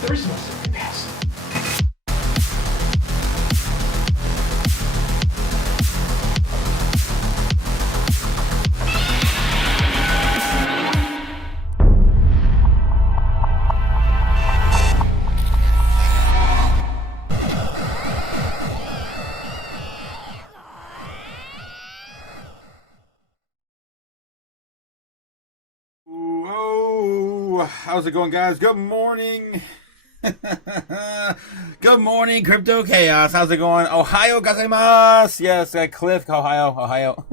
There is no second pass. How's it going, guys? Good morning. Good morning, Crypto Chaos. How's it going? Ohio gozaimasu. Yes, Cliff, Ohio.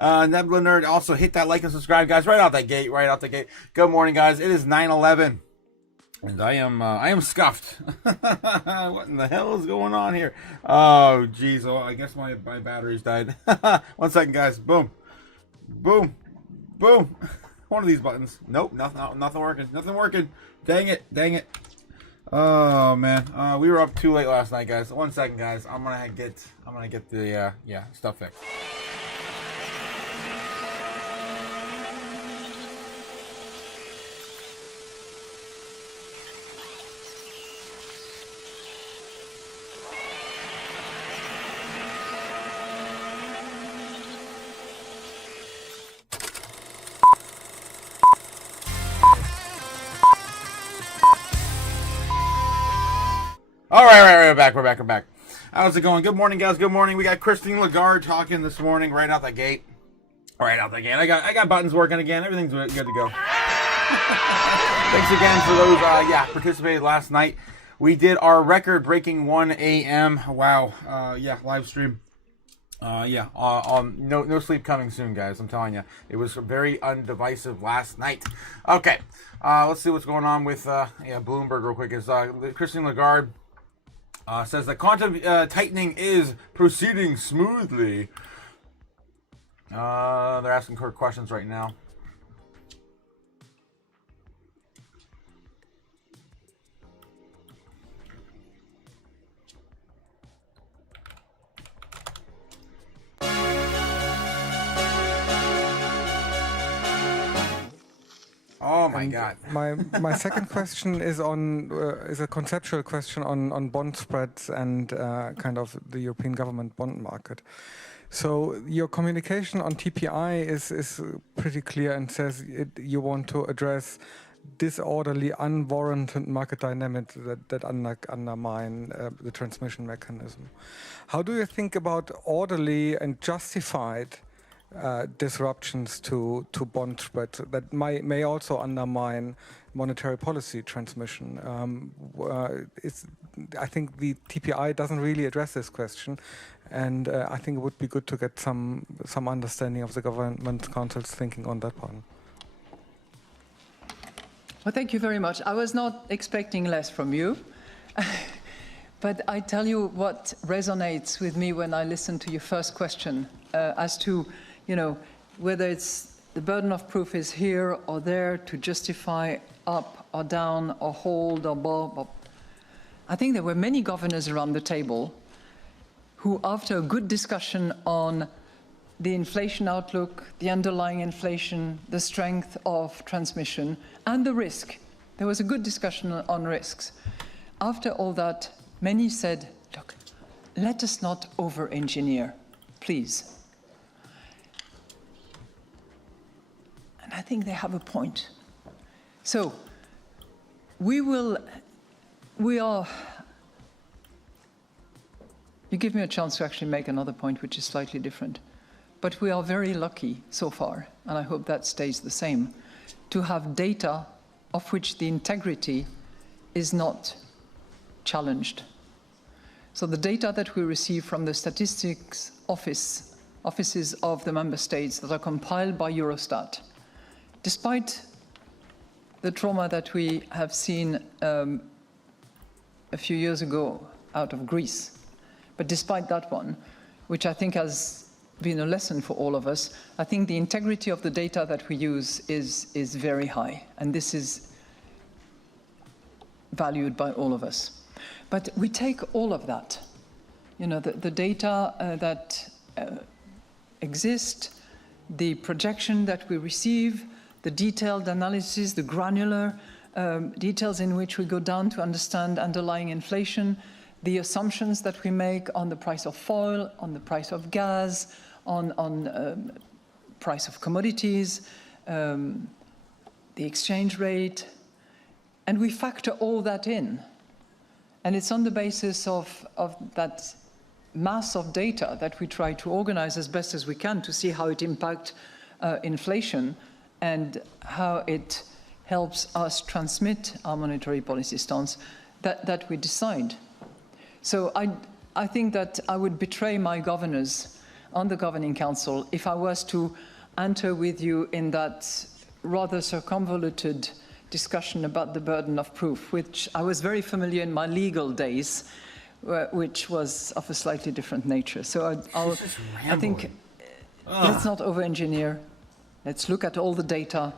Nebula Nerd, also hit that like and subscribe, guys. Right out the gate. Good morning, guys. It is 9/11, and I am scuffed. What in the hell is going on here? Oh, geez. Oh, I guess my batteries died. 1 second, guys. Boom. One of these buttons. Nope, nothing working. Dang it. Oh man, we were up too late last night, guys. 1 second, guys. I'm gonna get the stuff fixed. All right, we're back. How's it going? Good morning, guys. Good morning. We got Christine Lagarde talking this morning, right out the gate. I got buttons working again. Everything's good to go. Thanks again for those participated last night. We did our record-breaking 1 a.m. Wow. Live stream. No sleep coming soon, guys. I'm telling you, it was very undivisive last night. Okay, let's see what's going on with Bloomberg real quick. Is Christine Lagarde says that quantum tightening is proceeding smoothly. They're asking her questions right now. Oh my God! My second question is a conceptual question on bond spreads and kind of the European government bond market. So your communication on TPI is pretty clear and says you want to address disorderly, unwarranted market dynamics that undermine the transmission mechanism. How do you think about orderly and justified disruptions to bond spreads that may also undermine monetary policy transmission? I think the TPI doesn't really address this question, and I think it would be good to get some understanding of the government council's thinking on that one. Well, thank you very much. I was not expecting less from you. But I tell you what resonates with me when I listen to your first question as to whether it's the burden of proof is here or there to justify up or down or hold or blah. I think there were many governors around the table who, after a good discussion on the inflation outlook, the underlying inflation, the strength of transmission, and the risk, there was a good discussion on risks. After all that, many said, look, let us not over-engineer, please. And I think they have a point. So you give me a chance to actually make another point which is slightly different. But we are very lucky so far, and I hope that stays the same, to have data of which the integrity is not challenged. So the data that we receive from the statistics offices of the member states that are compiled by Eurostat, despite the trauma that we have seen a few years ago out of Greece, but despite that one, which I think has been a lesson for all of us, I think the integrity of the data that we use is very high, and this is valued by all of us. But we take all of that, the data that exist, the projection that we receive, the detailed analysis, the granular details in which we go down to understand underlying inflation, the assumptions that we make on the price of oil, on the price of gas, on price of commodities, the exchange rate, and we factor all that in. And it's on the basis of that mass of data that we try to organize as best as we can to see how it impacts inflation and how it helps us transmit our monetary policy stance that we decide. So I think that I would betray my governors on the Governing Council if I was to enter with you in that rather circumvoluted discussion about the burden of proof, which I was very familiar in my legal days, which was of a slightly different nature. So I think let's not over-engineer. Let's look at all the data.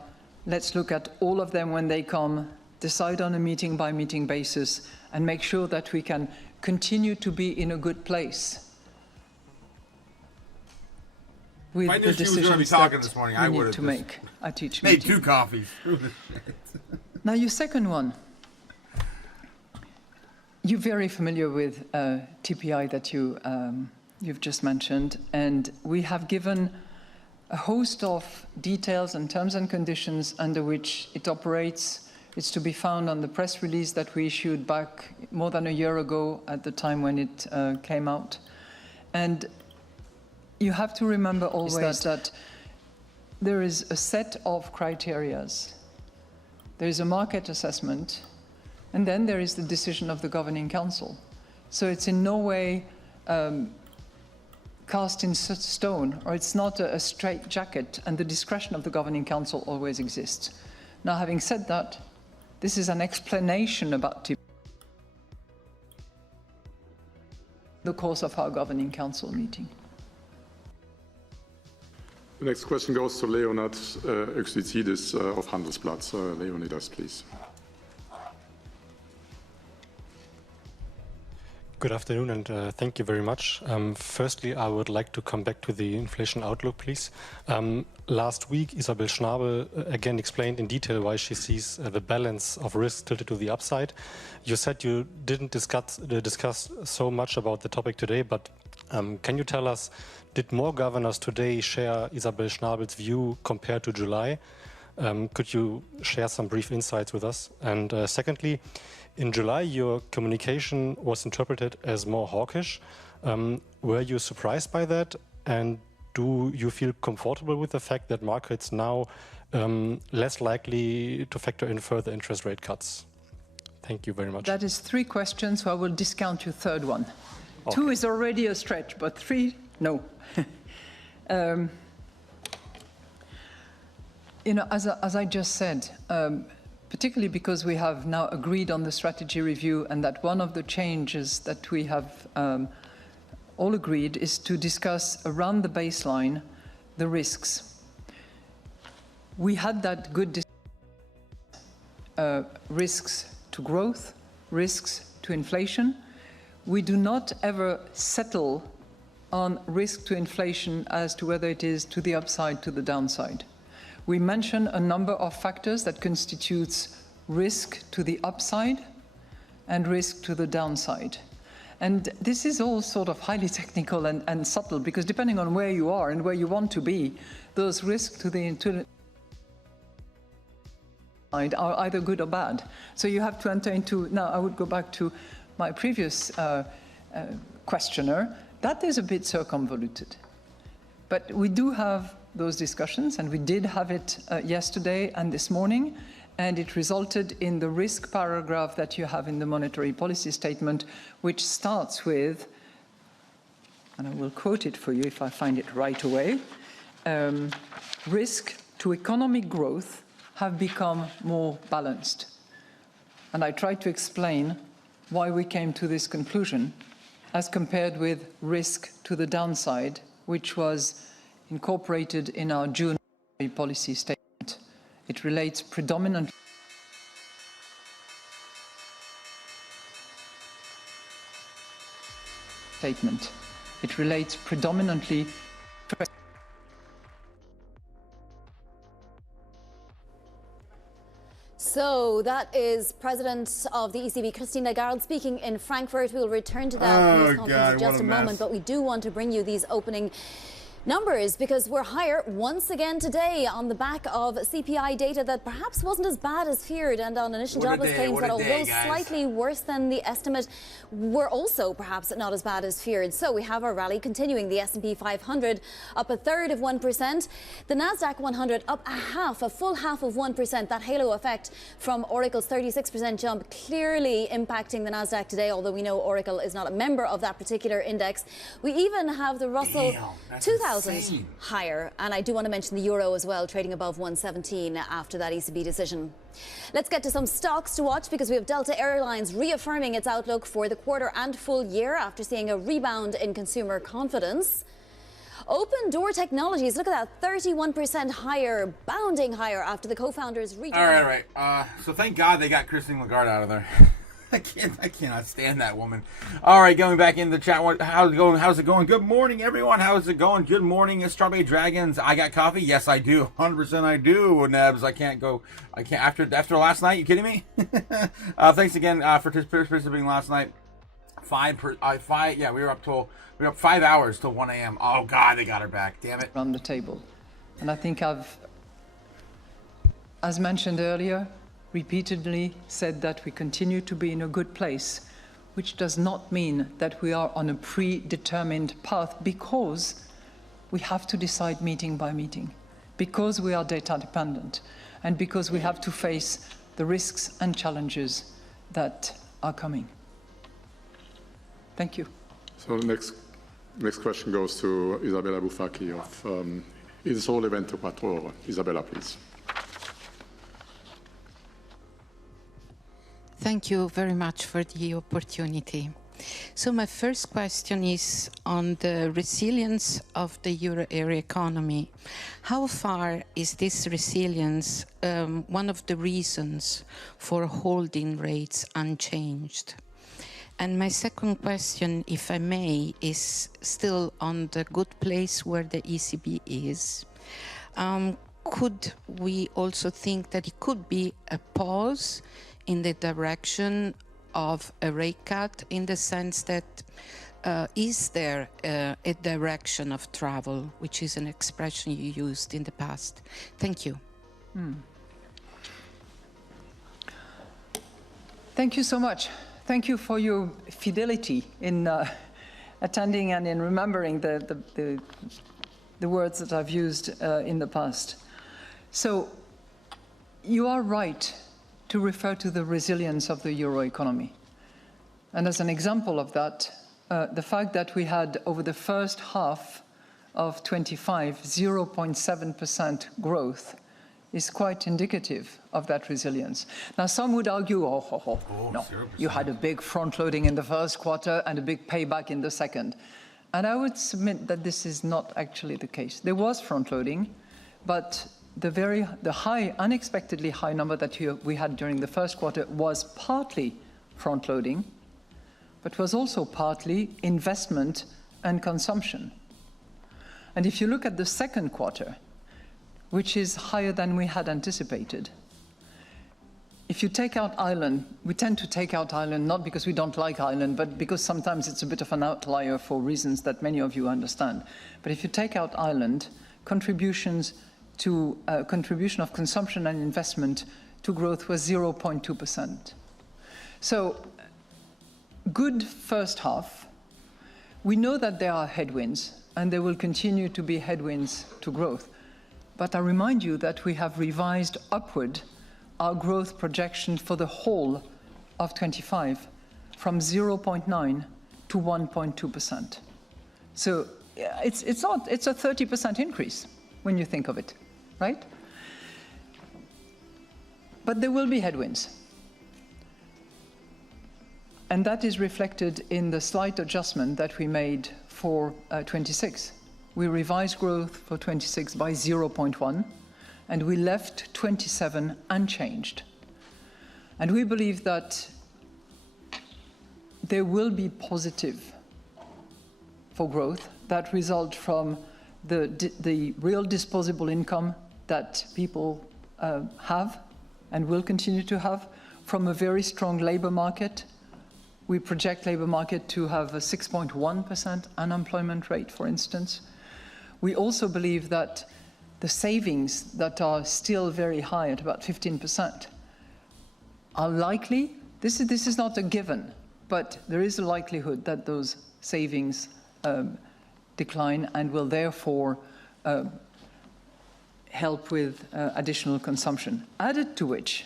Let's look at all of them when they come, decide on a meeting-by-meeting basis, and make sure that we can continue to be in a good place with I the knew she was going to be decisions talking that this morning. we I need would to have make at each made meeting. 2 coffees. Now, your second one. You're very familiar with TPI that you've just mentioned, and we have given a host of details and terms and conditions under which it operates. It's to be found on the press release that we issued back more than a year ago at the time when it came out. And you have to remember always that there is a set of criterias. There is a market assessment, and then there is the decision of the Governing Council. So it's in no way cast in stone, or it's not a straight jacket, and the discretion of the Governing Council always exists. Now, having said that, this is an explanation about the course of our Governing Council meeting. The next question goes to Leonard Euxididis of Handelsblatt. Leonidas, please. Good afternoon, and thank you very much. Firstly, I would like to come back to the inflation outlook, please. Last week, Isabel Schnabel again explained in detail why she sees the balance of risk tilted to the upside. You said you didn't discuss so much about the topic today, but can you tell us, did more governors today share Isabel Schnabel's view compared to July? Could you share some brief insights with us? And secondly, in July, your communication was interpreted as more hawkish. Were you surprised by that? And do you feel comfortable with the fact that markets now less likely to factor in further interest rate cuts? Thank you very much. That is 3 questions, so I will discount your third one. Okay. 2 is already a stretch, but 3, no. You know, as I just said, particularly because we have now agreed on the strategy review, and that one of the changes that we have all agreed is to discuss around the baseline the risks. We had that good risks to growth, risks to inflation. We do not ever settle on risk to inflation as to whether it is to the upside, to the downside. We mention a number of factors that constitutes risk to the upside and risk to the downside. And this is all sort of highly technical and subtle, because depending on where you are and where you want to be, those risks to the side are either good or bad. So you have to enter into, now I would go back to my previous questioner, that is a bit circumvoluted. But we do have those discussions, and we did have it yesterday and this morning, and it resulted in the risk paragraph that you have in the monetary policy statement, which starts with, and I will quote it for you if I find it right away, risk to economic growth have become more balanced. And I tried to explain why we came to this conclusion as compared with risk to the downside, which was incorporated in our June policy statement. It relates predominantly So that is President of the ECB, Christine Lagarde, speaking in Frankfurt. We'll return to that news conference in just a moment, but we do want to bring you these opening numbers because we're higher once again today on the back of CPI data that perhaps wasn't as bad as feared, and on initial jobless claims that, although slightly worse than the estimate, were also perhaps not as bad as feared. So we have our rally continuing. The S&P 500 up 1/3 of 1%. The Nasdaq 100 up a full half of 1%. That halo effect from Oracle's 36% jump clearly impacting the Nasdaq today, although we know Oracle is not a member of that particular index. We even have the Russell 2000 higher, and I do want to mention the euro as well, trading above 117 after that ECB decision. Let's get to some stocks to watch because we have Delta Airlines reaffirming its outlook for the quarter and full year after seeing a rebound in consumer confidence. Open Door Technologies, look at that, 31% higher, bounding higher after the co-founders rejoined. All right. So thank God they got Christine Lagarde out of there. I cannot stand that woman. All right, going back in the chat. How's it going? How's it going? Good morning, everyone. How's it going? Good morning, Strawberry Dragons. I got coffee. Yes, I do. 100% I do, Nebs. I can't after last night. You kidding me? Thanks again for participating last night. We were up 5 hours till 1 a.m. Oh God, they got her back. Damn it. On the table, and I think I've, as mentioned earlier, repeatedly said that we continue to be in a good place, which does not mean that we are on a predetermined path, because we have to decide meeting by meeting, because we are data dependent, and because we have to face the risks and challenges that are coming. Thank you. So the next question goes to Isabella Bufacchi of Il Sole 24 Ore. Isabella, please. Thank you very much for the opportunity. So my first question is on the resilience of the euro area economy. How far is this resilience one of the reasons for holding rates unchanged? And my second question, if I may, is still on the good place where the ECB is. Could we also think that it could be a pause in the direction of a rate cut, in the sense that is there a direction of travel, which is an expression you used in the past? Thank you. Thank you so much. Thank you for your fidelity in attending and in remembering the words that I've used in the past. So you are right to refer to the resilience of the euro economy. And as an example of that, the fact that we had over the first half of 25, 0.7% growth is quite indicative of that resilience. Now, some would argue, no, 0%. You had a big front loading in the first quarter and a big payback in the second. And I would submit that this is not actually the case. There was front loading, but the high, unexpectedly high number that we had during the first quarter was partly front loading, but was also partly investment and consumption. And if you look at the second quarter, which is higher than we had anticipated, if you take out Ireland, we tend to take out Ireland not because we don't like Ireland, but because sometimes it's a bit of an outlier for reasons that many of you understand. But if you take out Ireland, contribution of consumption and investment to growth was 0.2%. So good first half. We know that there are headwinds, and there will continue to be headwinds to growth. But I remind you that we have revised upward our growth projection for the whole of 25 from 0.9 to 1.2%. So it's a 30% increase when you think of it, right? But there will be headwinds. And that is reflected in the slight adjustment that we made for 26. We revised growth for 26 by 0.1, and we left 27 unchanged. And we believe that there will be positive for growth that result from the real disposable income that people have and will continue to have, from a very strong labor market. We project labor market to have a 6.1% unemployment rate, for instance. We also believe that the savings that are still very high at about 15% are likely, this is not a given, but there is a likelihood that those savings decline and will therefore help with additional consumption. Added to which,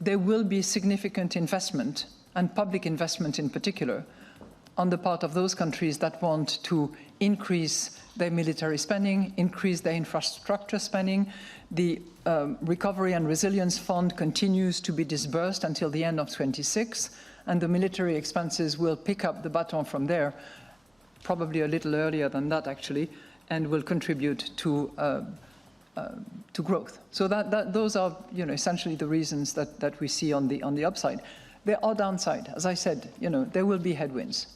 there will be significant investment, and public investment in particular, on the part of those countries that want to increase their military spending, increase their infrastructure spending. The Recovery and Resilience Fund continues to be disbursed until the end of 26, and the military expenses will pick up the baton from there, probably a little earlier than that actually, and will contribute to growth. So those are, you know, essentially the reasons that we see on the upside. There are downside, as I said, you know, there will be headwinds,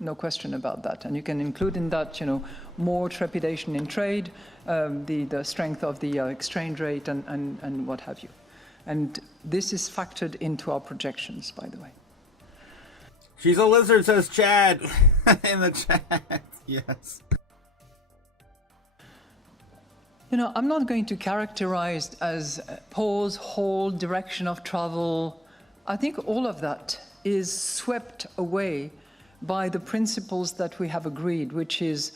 no question about that. And you can include in that, you know, more trepidation in trade, the strength of the exchange rate and what have you. And this is factored into our projections, by the way. She's a lizard, says Chad in the chat. Yes. You know, I'm not going to characterize as pause, hold, direction of travel. I think all of that is swept away by the principles that we have agreed, which is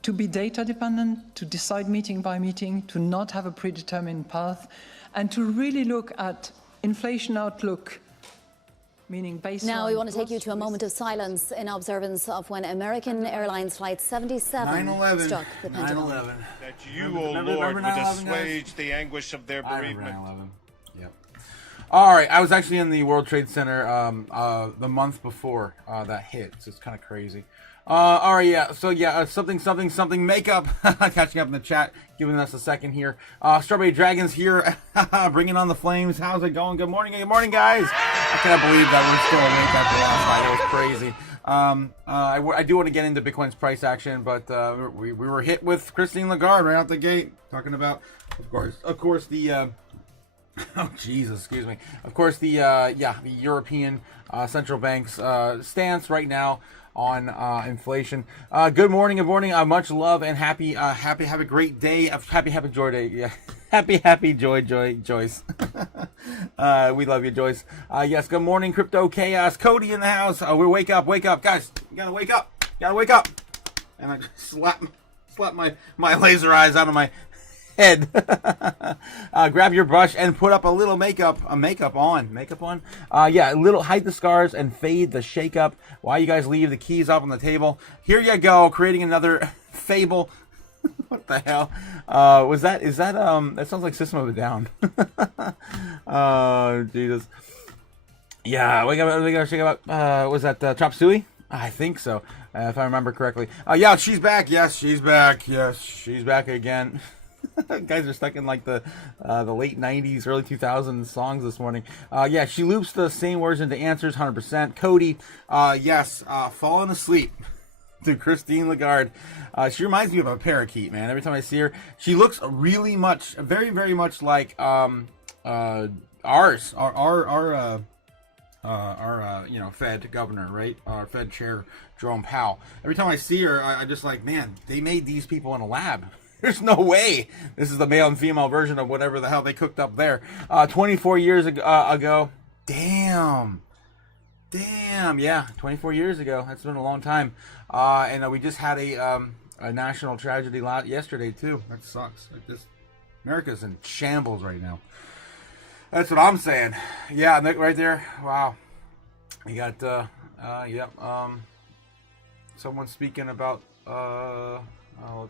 to be data dependent, to decide meeting by meeting, to not have a predetermined path, and to really look at inflation outlook, meaning baseline. Now we want to take you to a moment of silence in observance of when American Airlines Flight 77 struck the Pentagon. 9/11. That you, O Lord, would assuage the anguish of their bereavement. Yep. All right, I was actually in the World Trade Center the month before that hit, so it's kind of crazy. All right, yeah, so yeah, something makeup, catching up in the chat, giving us a second here. Strawberry Dragons here, bringing on the flames. How's it going? Good morning, guys. I cannot believe that we're still awake after last night. It was crazy. I do want to get into Bitcoin's price action, but we were hit with Christine Lagarde right out the gate, talking about, of course, the oh Jesus, excuse me. Of course, the European central bank's stance right now on inflation. Good morning. Much love and happy. Have a great day. Happy Joy Day. Yeah, happy Joyce. We love you, Joyce. Yes. Good morning, Crypto Chaos. Cody in the house. We wake up, guys. You gotta wake up. And I just slap my laser eyes out of my head. Grab your brush and put up a little makeup on. Yeah, a little hide the scars and fade the shake up while you guys leave the keys up on the table. Here you go, creating another fable. What the hell? That sounds like System of a Down. Oh, Jesus. Yeah, wake up, shake up. Was that Chop Suey? I think so, if I remember correctly. Yeah, she's back. Yes, she's back again. Guys are stuck in like the late 90s, early 2000s songs this morning. Yeah, she loops the same words into answers, 100%. Cody, yes, falling asleep to Christine Lagarde. She reminds me of a parakeet, man. Every time I see her, she looks very, very much like our Fed governor, right? Our Fed chair, Jerome Powell. Every time I see her, I just like, man, they made these people in a lab. There's no way this is the male and female version of whatever the hell they cooked up there. 24 years ago. Damn. Yeah, 24 years ago. That's been a long time. And we just had a national tragedy yesterday too. That sucks. America's in shambles right now. That's what I'm saying. Yeah, right there. Wow. You got someone speaking about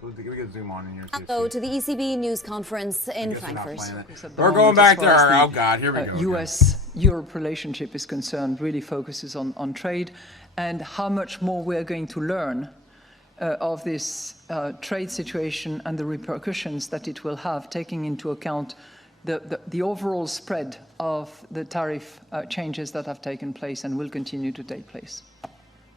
we can zoom on in here too. So to the ECB news conference in Frankfurt. We're going back to her. Oh God, here we go. US-Europe relationship is concerned really focuses on trade and how much more we're going to learn of this trade situation and the repercussions that it will have, taking into account the overall spread of the tariff changes that have taken place and will continue to take place.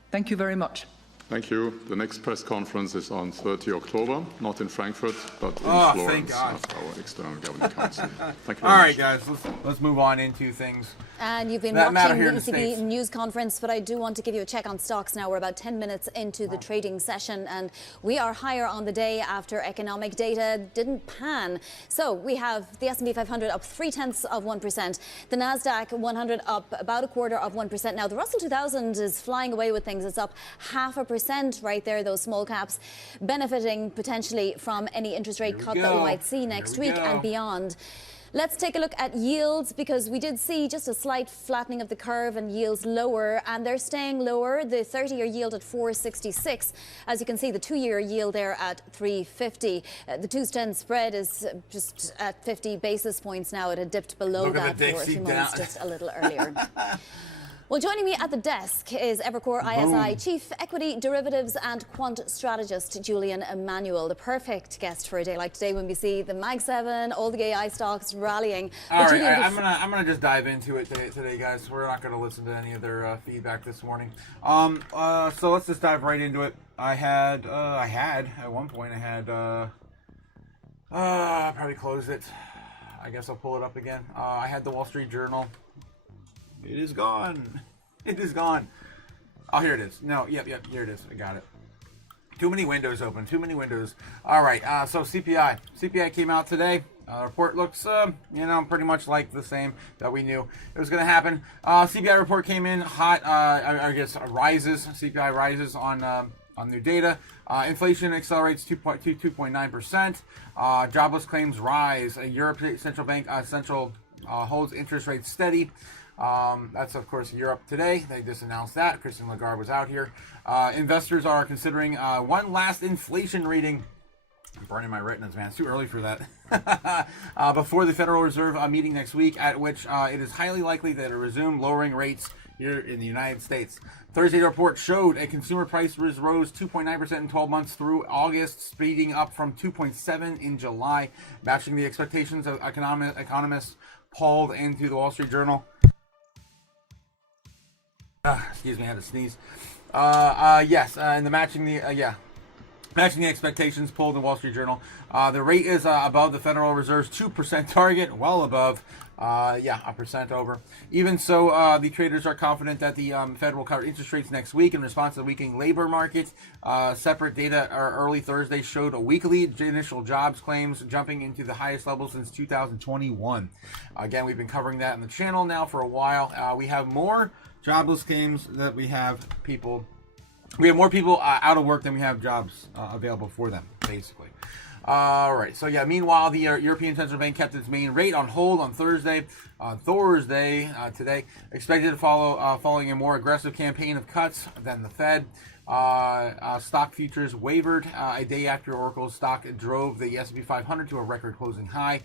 Thank you very much. Thank you. The next press conference is on 30 October, not in Frankfurt, but in Florence at our External Governing Council. Thank you very All much. right, guys, let's move on into things. And you've been that watching the the ECB news conference, but I do want to give you a check on stocks now. We're about 10 minutes into the trading session, and we are higher on the day after economic data didn't pan. So we have the S&P 500 up 0.3%, the Nasdaq 100 up about 0.25%. Now the Russell 2000 is flying away with things. It's up 0.5% right there. Those small caps benefiting potentially from any interest rate cut that we might see next week and beyond. Let's take a look at yields, because we did see just a slight flattening of the curve and yields lower, and they're staying lower. The 30-year yield at 4.66. As you can see, the 2-year yield there at 3.50. The 2-10 spread is just at 50 basis points now. It had dipped below that for a few moments just a little earlier. Well, joining me at the desk is Evercore ISI Chief Equity Derivatives and Quant Strategist Julian Emanuel, the perfect guest for a day like today when we see the Mag 7, all the AI stocks rallying. All right, I'm gonna just dive into it today, guys. We're not gonna listen to any of their feedback this morning. So let's just dive right into it. I had at one point probably closed it. I guess I'll pull it up again. I had the Wall Street Journal. It is gone. It is gone. Oh, here it is. No, yep, here it is. I got it. Too many windows open. Too many windows. All right, so CPI. CPI came out today. Report looks, pretty much like the same that we knew it was going to happen. CPI report came in hot. I guess rises. CPI rises on new data. Inflation accelerates to 2.9%. Jobless claims rise. European Central Bank holds interest rates steady. That's, of course, Europe today. They just announced that. Christine Lagarde was out here. Investors are considering one last inflation reading. I'm burning my retinas, man. It's too early for that. Before the Federal Reserve meeting next week, at which it is highly likely that it will resume lowering rates here in the United States. Thursday report showed a consumer price rose 2.9% in 12 months through August, speeding up from 2.7 in July, matching the expectations of economists polled into the Wall Street Journal. Excuse me, I had to sneeze. Yes, and matching the expectations polled in the Wall Street Journal. The rate is above the Federal Reserve's 2% target, well above. A percent over. Even so, the traders are confident that the Fed will cut interest rates next week in response to the weakening labor market. Separate data early Thursday showed a weekly initial jobs claims jumping into the highest level since 2021. Again, we've been covering that in the channel now for a while. We have more jobless claims that we have people. We have more people out of work than we have jobs available for them, basically. All right. So yeah. Meanwhile, the European Central Bank kept its main rate on hold on Thursday. Today, expected to following a more aggressive campaign of cuts than the Fed. Stock futures wavered a day after Oracle's stock drove the S&P 500 to a record closing high.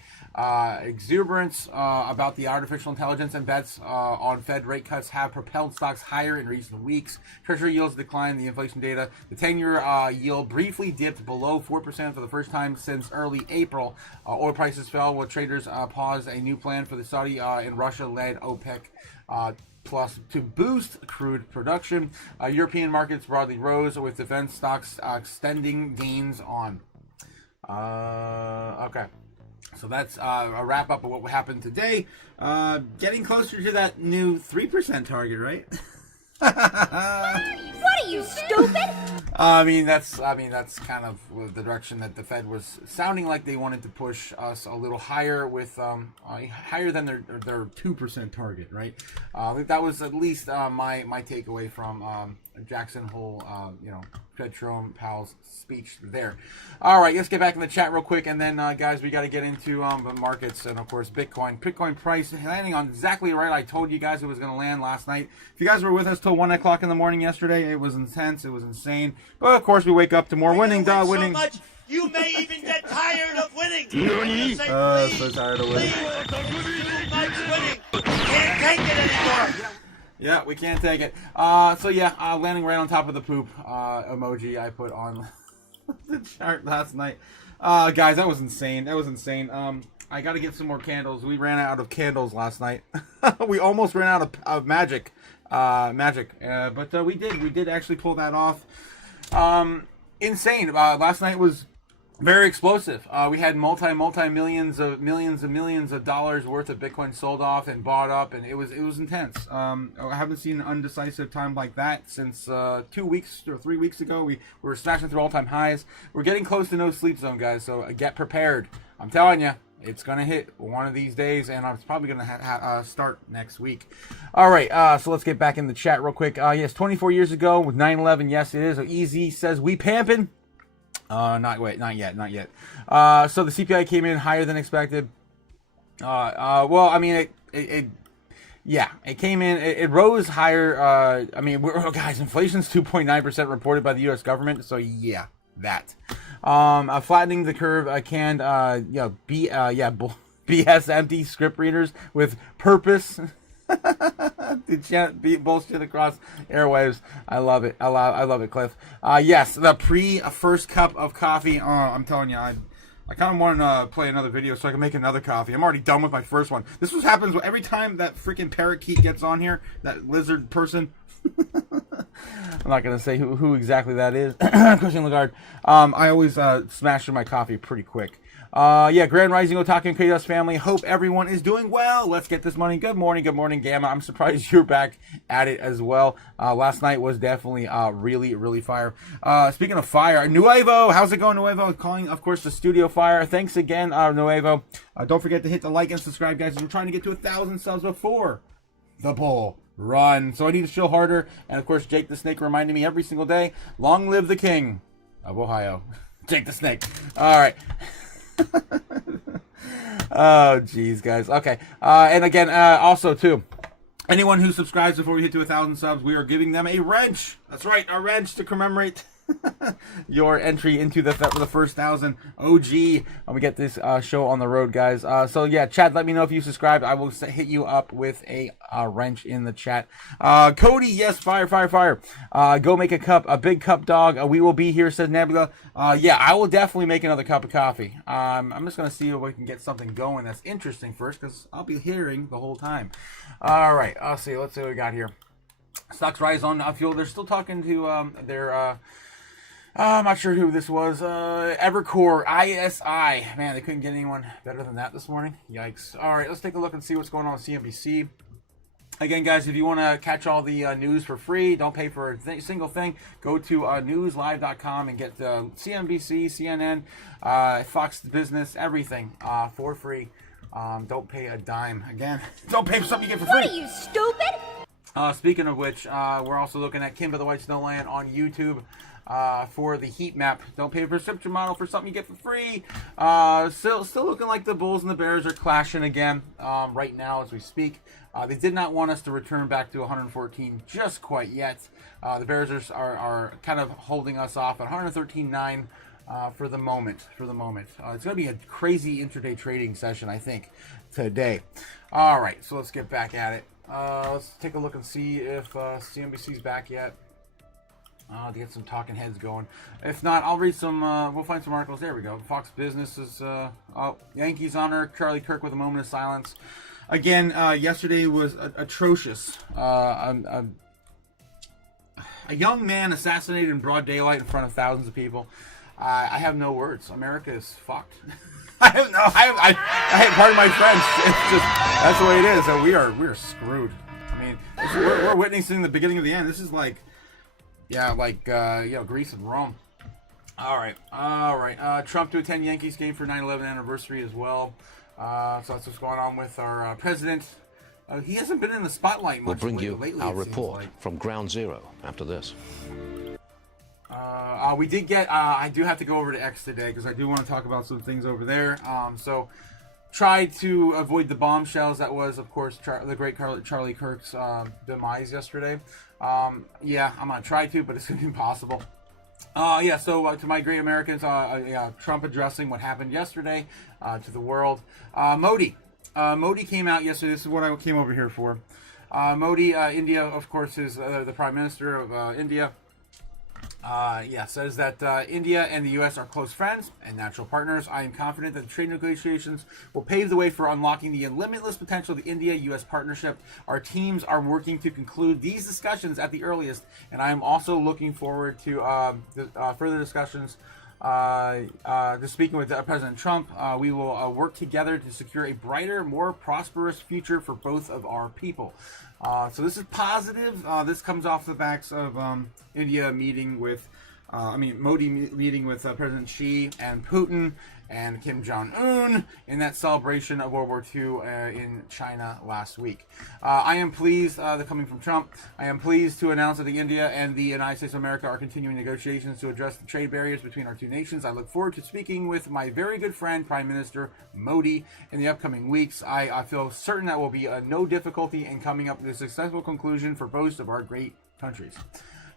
Exuberance about the artificial intelligence and bets on Fed rate cuts have propelled stocks higher in recent weeks. Treasury yields declined. The inflation data, the 10-year yield briefly dipped below 4% for the first time since early April. Oil prices fell while traders paused a new plan for the Saudi and Russia-led OPEC Plus to boost crude production. European markets broadly rose with defense stocks extending gains on. Okay. So that's a wrap up of what happened today. Getting closer to that new 3% target, right? What are you, stupid? I mean that's kind of the direction that the Fed was sounding like they wanted to push us a little higher with higher than their 2% target, right? I think that was at least my takeaway from Jackson Hole, Jerome Powell's speech there. All right, let's get back in the chat real quick, and then guys, we got to get into the markets and of course Bitcoin price landing on exactly right. I told you guys it was going to land last night. If you guys were with us till 1 o'clock in the morning yesterday, it was intense, it was insane. But of course, we wake up to more winning. So much, you may even get tired of winning. So tired of winning. Can't take it anymore. Yeah, we can't take it. Landing right on top of the poop emoji I put on the chart last night. Guys, that was insane. I got to get some more candles. We ran out of candles last night. We almost ran out of magic. But we did actually pull that off. Insane. Last night was very explosive. We had millions of dollars worth of Bitcoin sold off and bought up, and it was intense. I haven't seen an undecisive time like that since 2 weeks or 3 weeks ago. We were smashing through all-time highs. We're getting close to no sleep zone, guys. So get prepared. I'm telling you, it's gonna hit one of these days, and it's probably gonna start next week. All right. So let's get back in the chat real quick. Yes, 24 years ago with 9/11. Yes, it is. Easy says we pamping. Not yet. So the CPI came in higher than expected. Well, I mean, it came in. It rose higher. I mean, guys, inflation's 2.9% reported by the U.S. government. So yeah, that. Flattening the curve can, BS empty script readers with purpose. To chant bullshit across airwaves. I love it. I love it, Cliff. Yes, the first cup of coffee. I'm telling you, I kind of want to play another video so I can make another coffee. I'm already done with my first one. This happens every time that freaking parakeet gets on here. That lizard person. I'm not gonna say who exactly that is. Christian Lagarde. I always smash through my coffee pretty quick. Grand Rising Otaku and Chaos family. Hope everyone is doing well. Let's get this money. Good morning, Gamma. I'm surprised you're back at it as well. Last night was definitely really fire. Speaking of fire, Nuevo, how's it going, Nuevo? Calling, of course, the studio fire. Thanks again, Nuevo. Don't forget to hit the like and subscribe, guys. We're trying to get to 1,000 subs before the bull run. So I need to chill harder. And of course, Jake the Snake reminding me every single day. Long live the king of Ohio. Jake the Snake. All right. Oh geez, guys. Okay. And again, also too, anyone who subscribes before we hit to 1,000 subs, we are giving them a wrench. That's right, a wrench to commemorate your entry into the first 1,000 OG. And we get this show on the road, guys. So yeah, chat. Let me know if you subscribed. I will hit you up with a wrench in the chat. Cody, yes, fire. Go make a cup, a big cup, dog. We will be here, says Nebula. Yeah, I will definitely make another cup of coffee. I'm just gonna see if we can get something going that's interesting first, because I'll be hearing the whole time. All right, Let's see what we got here. Stocks rise on fuel. They're still talking to their. I'm not sure who this was. Evercore, ISI. Man, they couldn't get anyone better than that this morning. Yikes. All right, let's take a look and see what's going on with CNBC. Again, guys, if you want to catch all the news for free, don't pay for a single thing, go to newslive.com and get CNBC, CNN, Fox Business, everything for free. Don't pay a dime. Again, don't pay for something you get for free. What are you, stupid? Speaking of which, we're also looking at Kimba the White Snowland on YouTube. For the heat map. Don't pay for a subscription model for something you get for free. Still looking like the Bulls and the Bears are clashing again right now as we speak. They did not want us to return back to 114 just quite yet. The Bears are kind of holding us off at 113.9 for the moment. It's going to be a crazy intraday trading session, I think, today. All right, so let's get back at it. Let's take a look and see if CNBC's back yet. To get some talking heads going. If not, I'll read some, we'll find some articles. There we go. Fox Business is, Yankees honor Charlie Kirk with a moment of silence. Again, yesterday was atrocious. A young man assassinated in broad daylight in front of thousands of people. I have no words. America is fucked. I pardon my French. It's just, that's the way it is. So we are screwed. I mean, we're witnessing the beginning of the end. This is like, Greece and Rome. All right. Trump to attend Yankees game for 9/11 anniversary as well. So that's what's going on with our president. He hasn't been in the spotlight much. We'll bring you lately, our report from ground zero after this. We did get. I do have to go over to X today because I do want to talk about some things over there. So tried to avoid the bombshells. That was, of course, the great Charlie Kirk's demise yesterday. I'm gonna try to, but it's gonna be impossible. So to my great Americans, Trump addressing what happened yesterday to the world. Modi came out yesterday. This is what I came over here for. Modi, India, of course, is the Prime Minister of India. Says that India and the U.S. are close friends and natural partners. I am confident that the trade negotiations will pave the way for unlocking the limitless potential of the India-U.S. partnership. Our teams are working to conclude these discussions at the earliest, and I am also looking forward to further discussions. Just speaking with President Trump, we will work together to secure a brighter, more prosperous future for both of our people. So this is positive. This comes off the backs of India meeting with, Modi meeting with President Xi and Putin and Kim Jong-un in that celebration of World War II in China last week. I am pleased, coming from Trump, I am pleased to announce that India and the United States of America are continuing negotiations to address the trade barriers between our two nations. I look forward to speaking with my very good friend, Prime Minister Modi, in the upcoming weeks. I feel certain that will be no difficulty in coming up with a successful conclusion for both of our great countries.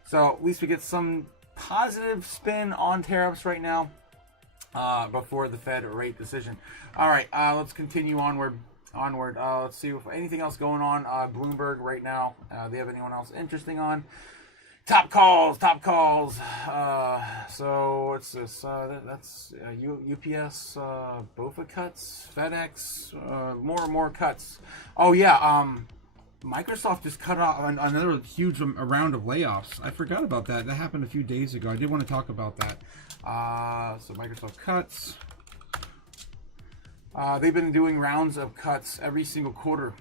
So at least we get some positive spin on tariffs right now. Before the Fed rate decision. All right, let's continue onward. Let's see if anything else going on. Bloomberg right now. They have anyone else interesting on? Top calls. So what's this? That's UPS, BOFA cuts, FedEx, more and more cuts. Oh yeah. Microsoft just cut off another huge round of layoffs. I forgot about that. That happened a few days ago. I did want to talk about that. So Microsoft cuts. They've been doing rounds of cuts every single quarter.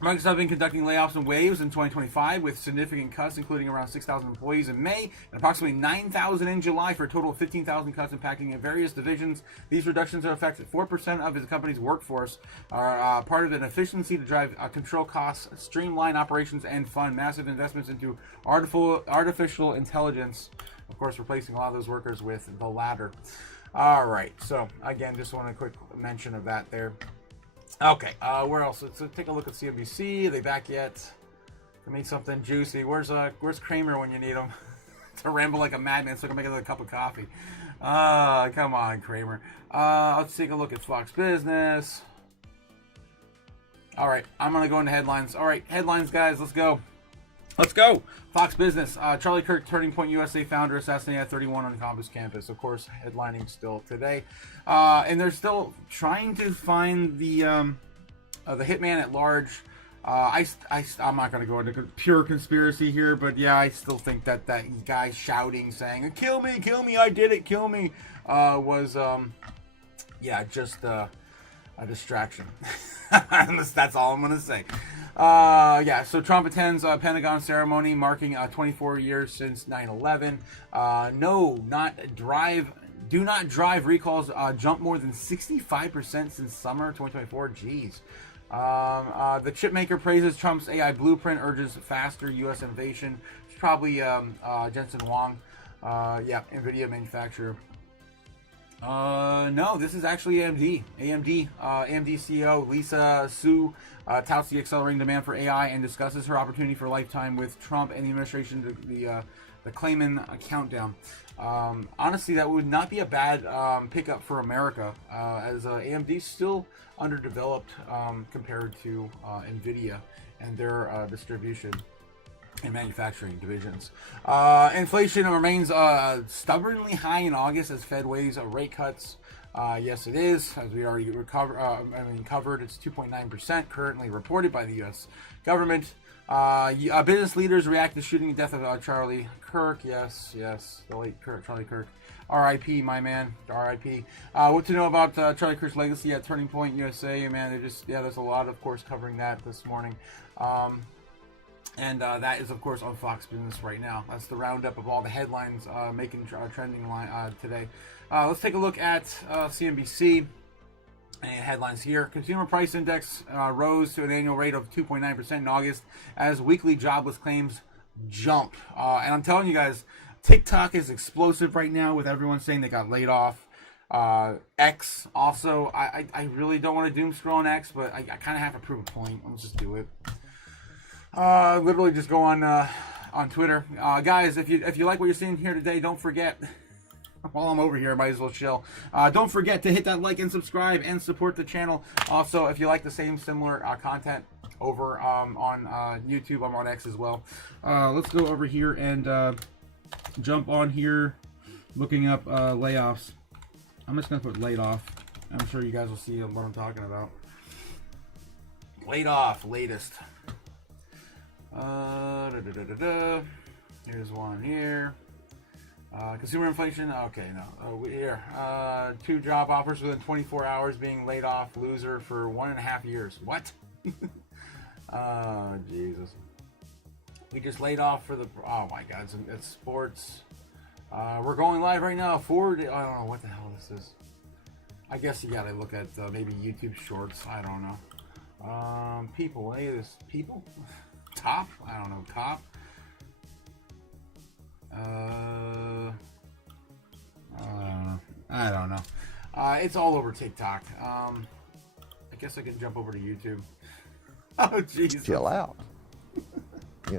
Microsoft has been conducting layoffs in waves in 2025 with significant cuts, including around 6,000 employees in May and approximately 9,000 in July for a total of 15,000 cuts impacting in various divisions. These reductions are affected 4% of the company's workforce, are part of an efficiency to drive control costs, streamline operations, and fund massive investments into artificial intelligence, of course, replacing a lot of those workers with the latter. All right, so again, just want a quick mention of that there. Okay, where else? Let's take a look at CNBC. Are they back yet? They made something juicy. Where's Kramer when you need him to ramble like a madman so I can make another cup of coffee? Come on, Kramer. Let's take a look at Fox Business. All right, I'm going to go into headlines. All right, headlines, guys. Let's go. Fox Business. Charlie Kirk, Turning Point USA founder, assassinated at 31 on Campus campus. Of course, headlining still today. And they're still trying to find the hitman at large. I'm not going to go into pure conspiracy here, but yeah, I still think that guy shouting, saying, kill me, I did it, kill me, was, just a distraction. That's all I'm going to say. So Trump attends a Pentagon ceremony marking 24 years since 9/11. Do not drive recalls jump more than 65% since summer 2024. Jeez. The chipmaker praises Trump's AI blueprint, urges faster U.S. innovation. It's probably Jensen Huang, NVIDIA manufacturer. No, this is actually AMD. AMD CEO Lisa Su touts the accelerating demand for AI and discusses her opportunity for a lifetime with Trump and the administration, the Clayman countdown. Honestly, that would not be a bad pickup for America, as AMD is still underdeveloped compared to NVIDIA and their distribution and manufacturing divisions. Inflation remains stubbornly high in August as Fed weighs rate cuts. Yes, it is, as we already covered. It's 2.9% currently reported by the U.S. government. Business leaders react to the shooting and death of Charlie Kirk. Yes, the late Charlie Kirk. R.I.P. my man. R.I.P. What to know about Charlie Kirk's legacy at Turning Point USA? Man, there's a lot, of course, covering that this morning. And that is, of course, on Fox Business right now. That's the roundup of all the headlines making trending line today. Let's take a look at CNBC and headlines here. Consumer Price Index rose to an annual rate of 2.9% in August as weekly jobless claims jump. And I'm telling you guys, TikTok is explosive right now with everyone saying they got laid off. X also, I really don't want to doom scroll on X, but I kind of have to prove a point. Let's just do it. Literally just go on Twitter. Guys, if you like what you're seeing here today, don't forget, while I'm over here, I might as well chill. Don't forget to hit that like and subscribe and support the channel. Also, if you like the similar content over on YouTube, I'm on X as well. Let's go over here and jump on here looking up layoffs. I'm just going to put laid off. I'm sure you guys will see what I'm talking about. Laid off, latest. Here's one here. Consumer inflation. Okay, no. Here. 2 job offers within 24 hours being laid off. Loser for 1.5 years. What? Jesus. We just laid off for the... Oh, my God. It's sports. We're going live right now. I don't know what the hell this is. I guess you got to look at maybe YouTube Shorts. I don't know. People. Hey, this people? Top? I don't know. Top? I don't know. It's all over TikTok. I guess I can jump over to YouTube. Oh, jeez. Chill out.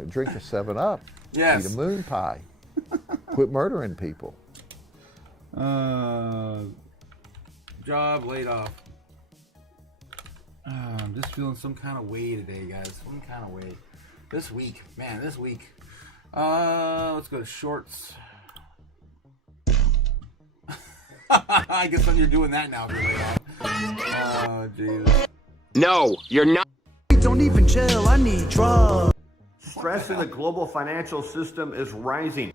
Drink a 7-Up. Yes. Eat a moon pie. Quit murdering people. Job laid off. I'm just feeling some kind of way today, guys. Some kind of way. This week. Man, this week. Let's go to shorts. I guess you're doing that now. Oh, Jesus. No, you're not. Don't even chill, I need drugs. Stress in the global financial system is rising.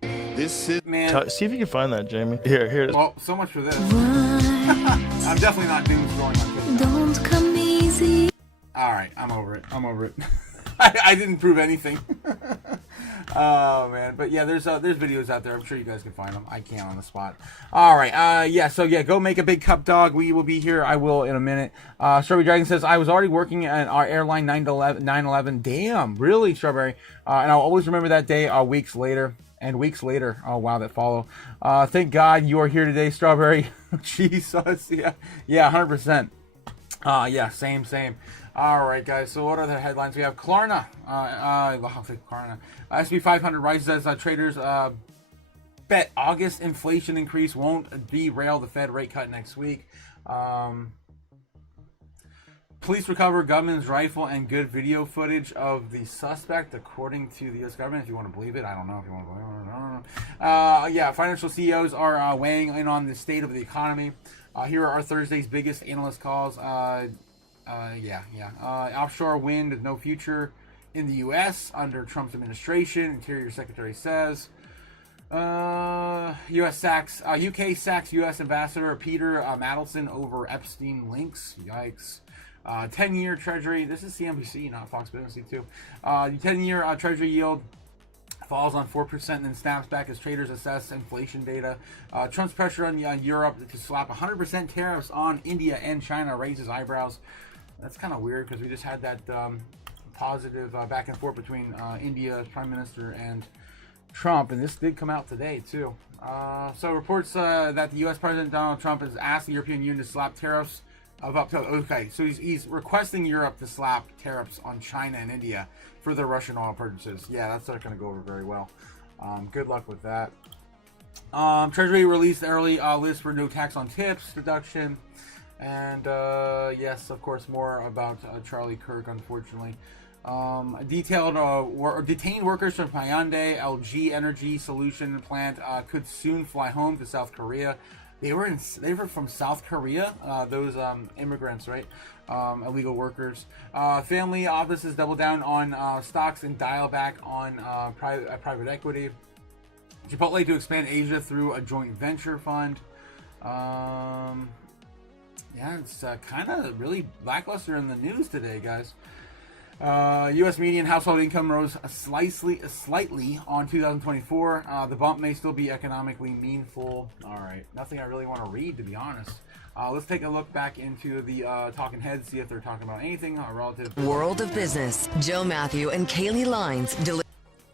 This is... Man. See if you can find that, Jamie. Here. Well, so much for this. I'm definitely not doom scrolling on TikTok. Don't come easy. Alright, I'm over it. I didn't prove anything. Oh man, but yeah, there's videos out there. I'm sure you guys can find them. I can't on the spot. All right, go make a big cup, dog. We will be here. I will in a minute. Strawberry Dragon says I was already working at our airline 9/11. Damn, really, Strawberry? And I'll always remember that day. Weeks later. Oh wow, that follow. Thank God you are here today, Strawberry. Jesus, yeah, 100%. Yeah, same. All right, guys. So what are the headlines? We have Klarna. Klarna. SP 500 rises as traders bet August inflation increase won't derail the Fed rate cut next week. Police recover gunman's rifle and good video footage of the suspect, according to the U.S. government. If you want to believe it, I don't know if you want to believe it. I don't know. Financial CEOs are weighing in on the state of the economy. Here are Thursday's biggest analyst calls. Offshore wind has no future in the U.S. under Trump's administration, Interior Secretary says. UK sacks U.S. Ambassador Peter Mandelson over Epstein links. Yikes. 10-year Treasury, this is CNBC, not Fox Business too. 10-year Treasury yield falls on 4% and then snaps back as traders assess inflation data. Trump's pressure on Europe to slap 100% tariffs on India and China raises eyebrows. That's kind of weird because we just had that positive back and forth between India's Prime Minister and Trump, and this did come out today too. So reports that the U.S. President Donald Trump has asked the European Union to slap tariffs of up to... Okay, so he's requesting Europe to slap tariffs on China and India for their Russian oil purchases. Yeah, that's not going to go over very well. Good luck with that. Treasury released early list for no tax on tips reduction. And yes, of course, more about Charlie Kirk, unfortunately. Detained workers from Hyundai LG Energy Solution plant could soon fly home to South Korea. They were from South Korea, those immigrants, right? Illegal workers. Family offices double down on stocks and dial back on private equity. Chipotle to expand Asia through a joint venture fund. Yeah, it's kind of really lackluster in the news today, guys. U.S. median household income rose slightly on 2024. The bump may still be economically meaningful. All right, nothing I really want to read, to be honest. Let's take a look back into the talking heads, see if they're talking about anything relative. World of Business. Joe Matthew and Kaylee Lines.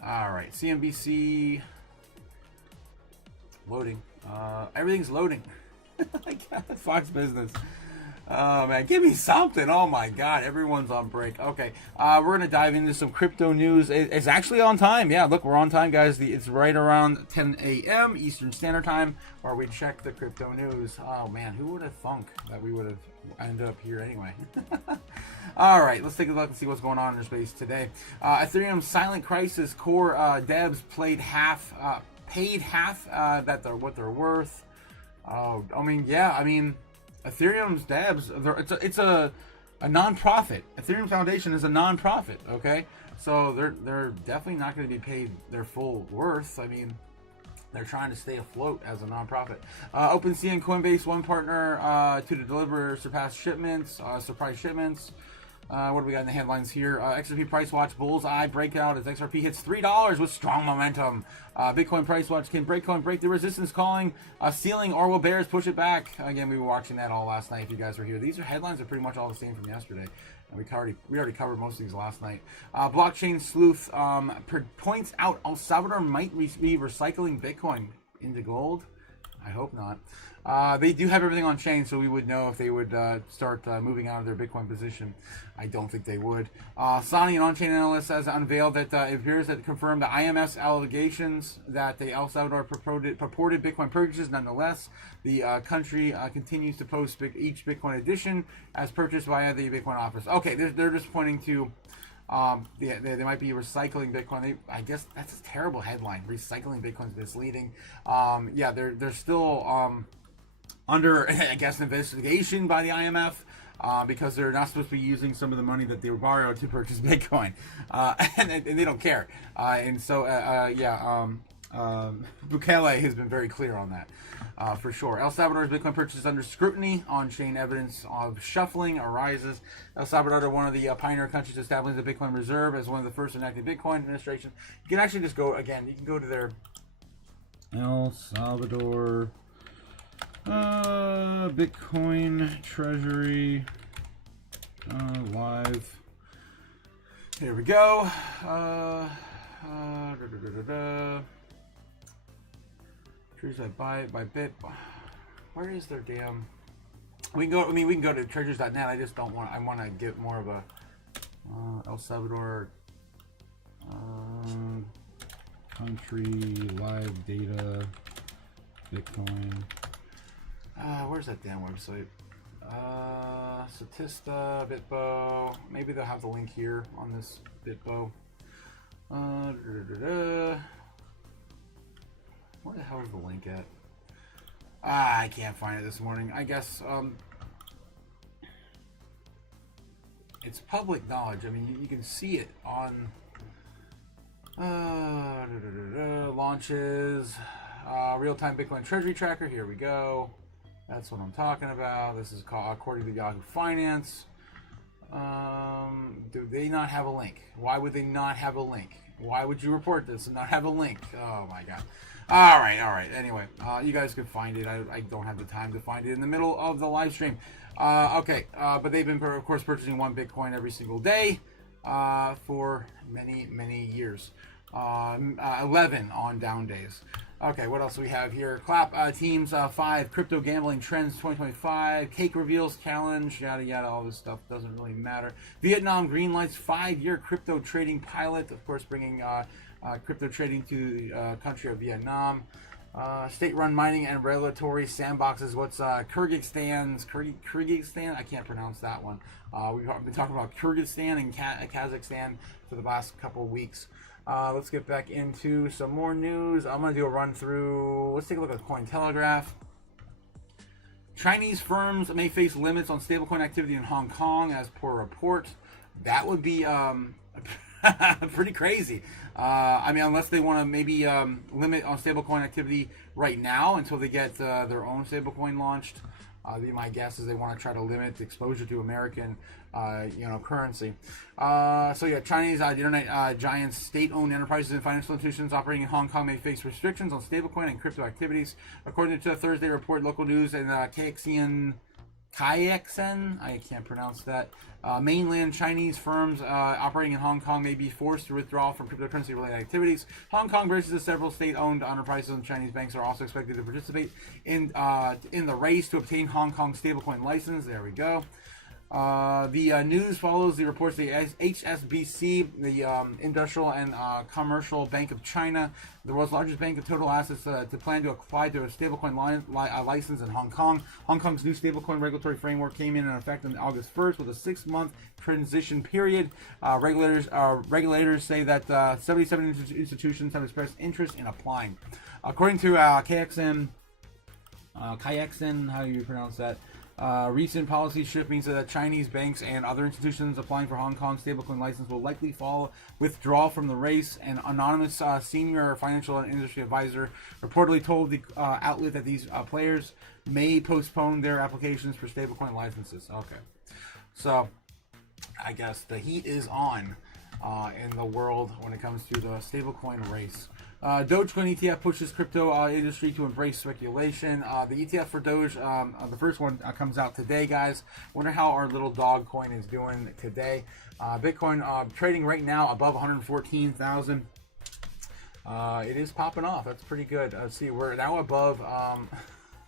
All right, CNBC loading. Everything's loading. Fox Business. Oh man, give me something. Oh my god, everyone's on break. Okay, we're going to dive into some crypto news. It's actually on time. Yeah, look, we're on time, guys. It's right around 10 a.m. Eastern Standard Time, where we check the crypto news. Oh man, who would have thunk that we would have ended up here anyway? All right, let's take a look and see what's going on in the space today. Ethereum's silent crisis core devs paid half what they're worth. Oh, I mean, yeah, I mean, Ethereum's devs, it's a non-profit. Ethereum Foundation is a non-profit, okay? So they're definitely not going to be paid their full worth. I mean, they're trying to stay afloat as a non-profit. OpenSea and Coinbase, one partner to deliver surprise shipments. What do we got in the headlines here? XRP price watch bullseye breakout as XRP hits $3 with strong momentum. Bitcoin price watch, can Bitcoin break the resistance calling ceiling, or will bears push it back? Again, we were watching that all last night if you guys were here. These headlines are pretty much all the same from yesterday. We already covered most of these last night. Blockchain sleuth points out El Salvador might be recycling Bitcoin into gold. I hope not. They do have everything on chain, so we would know if they would start moving out of their Bitcoin position. I don't think they would. Sani, an on-chain analyst, has unveiled that it appears that confirmed the IMF's allegations that the El Salvador purported Bitcoin purchases. Nonetheless, the country continues to post each Bitcoin edition as purchased via the Bitcoin office. Okay, they're just pointing to they might be recycling Bitcoin. I guess that's a terrible headline. Recycling Bitcoin's misleading. Yeah, they're still under, I guess, investigation by the IMF because they're not supposed to be using some of the money that they were borrowed to purchase Bitcoin, and they don't care. And so, Bukele has been very clear on that. For sure. El Salvador's Bitcoin purchase is under scrutiny. On-chain evidence of shuffling arises. El Salvador, one of the pioneer countries establishing the Bitcoin Reserve as one of the first enacted Bitcoin administration. You can actually just go, again, you can go to their El Salvador Bitcoin Treasury live. Here we go. Treasuries by bit. Where is their damn? We can go. I mean, we can go to treasuries.net. I just don't want. I want to get more of a El Salvador country live data Bitcoin. Where's that damn website? Statista, Bitbo. Maybe they'll have the link here on this Bitbo. Where the hell is the link at? I can't find it this morning. I guess it's public knowledge. I mean, you can see it on launches, real-time Bitcoin Treasury Tracker. Here we go. That's what I'm talking about. This is called, according to Yahoo Finance. Do they not have a link? Why would they not have a link? Why would you report this and not have a link? Oh my God. All right. Anyway, you guys could find it. I don't have the time to find it in the middle of the live stream. Okay, but they've been, of course, purchasing one Bitcoin every single day for many years. 11 on down days. Okay, what else do we have here? Clap teams 5 crypto gambling trends 2025 cake reveals challenge, yada yada. All this stuff doesn't really matter. Vietnam greenlights 5-year crypto trading pilot, of course, bringing crypto trading to the country of Vietnam. State-run mining and regulatory sandboxes. What's Kyrgyzstan? I can't pronounce that one. We've been talking about Kyrgyzstan and Kazakhstan for the last couple of weeks. Let's get back into some more news. I'm going to do a run through. Let's take a look at Cointelegraph. Chinese firms may face limits on stablecoin activity in Hong Kong as per report. That would be pretty crazy. I mean, unless they want to maybe limit on stablecoin activity right now until they get their own stablecoin launched. My guess is they want to try to limit the exposure to American, currency. So yeah, Chinese the internet giants, state-owned enterprises and financial institutions operating in Hong Kong may face restrictions on stablecoin and crypto activities, according to a Thursday report. Local news and KXN, I can't pronounce that. Mainland Chinese firms operating in Hong Kong may be forced to withdraw from cryptocurrency-related activities. Hong Kong braces several state-owned enterprises and Chinese banks are also expected to participate in the race to obtain Hong Kong stablecoin license. There we go. The news follows the reports the HSBC, the Industrial and Commercial Bank of China, the world's largest bank of total assets, to plan to apply to a stablecoin license in Hong Kong. Hong Kong's new stablecoin regulatory framework came in effect on August 1st with a 6-month transition period. Regulators say that 77 institutions have expressed interest in applying. According to KXN, how do you pronounce that? Recent policy shift means that Chinese banks and other institutions applying for Hong Kong stablecoin license will likely withdraw from the race. An anonymous senior financial and industry advisor reportedly told the outlet that these players may postpone their applications for stablecoin licenses. Okay, so I guess the heat is on in the world when it comes to the stablecoin race. Dogecoin ETF pushes crypto industry to embrace speculation. The ETF for Doge, the first one comes out today, guys. Wonder how our little dog coin is doing today. Bitcoin trading right now above 114,000. It is popping off. That's pretty good. Let's see, we're now above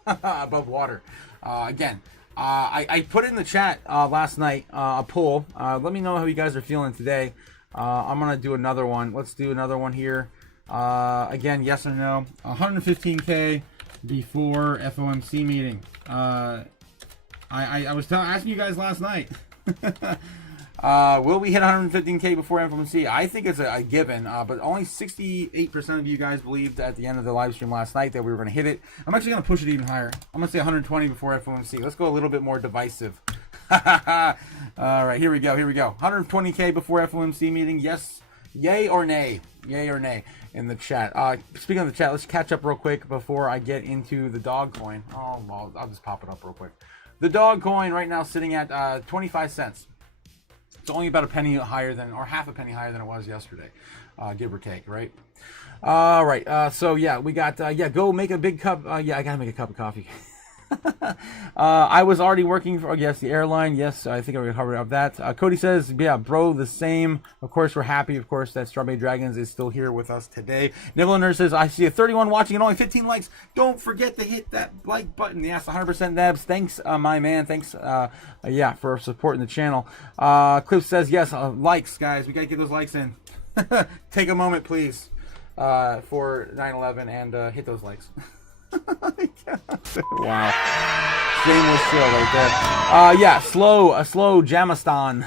above water. Again, I put in the chat last night a poll. Let me know how you guys are feeling today. I'm gonna do another one. Let's do another one here. Again, yes or no. 115K before FOMC meeting. I was asking you guys last night. Will we hit 115K before FOMC? I think it's a given, but only 68% of you guys believed at the end of the live stream last night that we were going to hit it. I'm actually going to push it even higher. I'm going to say 120 before FOMC. Let's go a little bit more divisive. All right, here we go. 120K before FOMC meeting. Yes, yay or nay? Yay or nay in the chat. Speaking of the chat, let's catch up real quick before I get into the dog coin. Oh, well, I'll just pop it up real quick. The dog coin right now sitting at 25 cents. It's only about a penny higher than, or half a penny higher than it was yesterday, give or take, right? All right, so yeah, we got, go make a big cup. Yeah, I gotta make a cup of coffee. I was already working for, yes, the airline. Yes, I think I covered up that. Cody says, yeah, bro, the same. Of course, we're happy, of course, that Strawberry Dragons is still here with us today. Nibbler says, I see a 31 watching and only 15 likes. Don't forget to hit that like button. Yes, 100% Nabs. Thanks, my man. Thanks, yeah, for supporting the channel. Cliff says, yes, likes, guys. We got to get those likes in. Take a moment, please, for 9/11 and hit those likes. Wow. Shameless show right there. Yeah, slow Jamastan.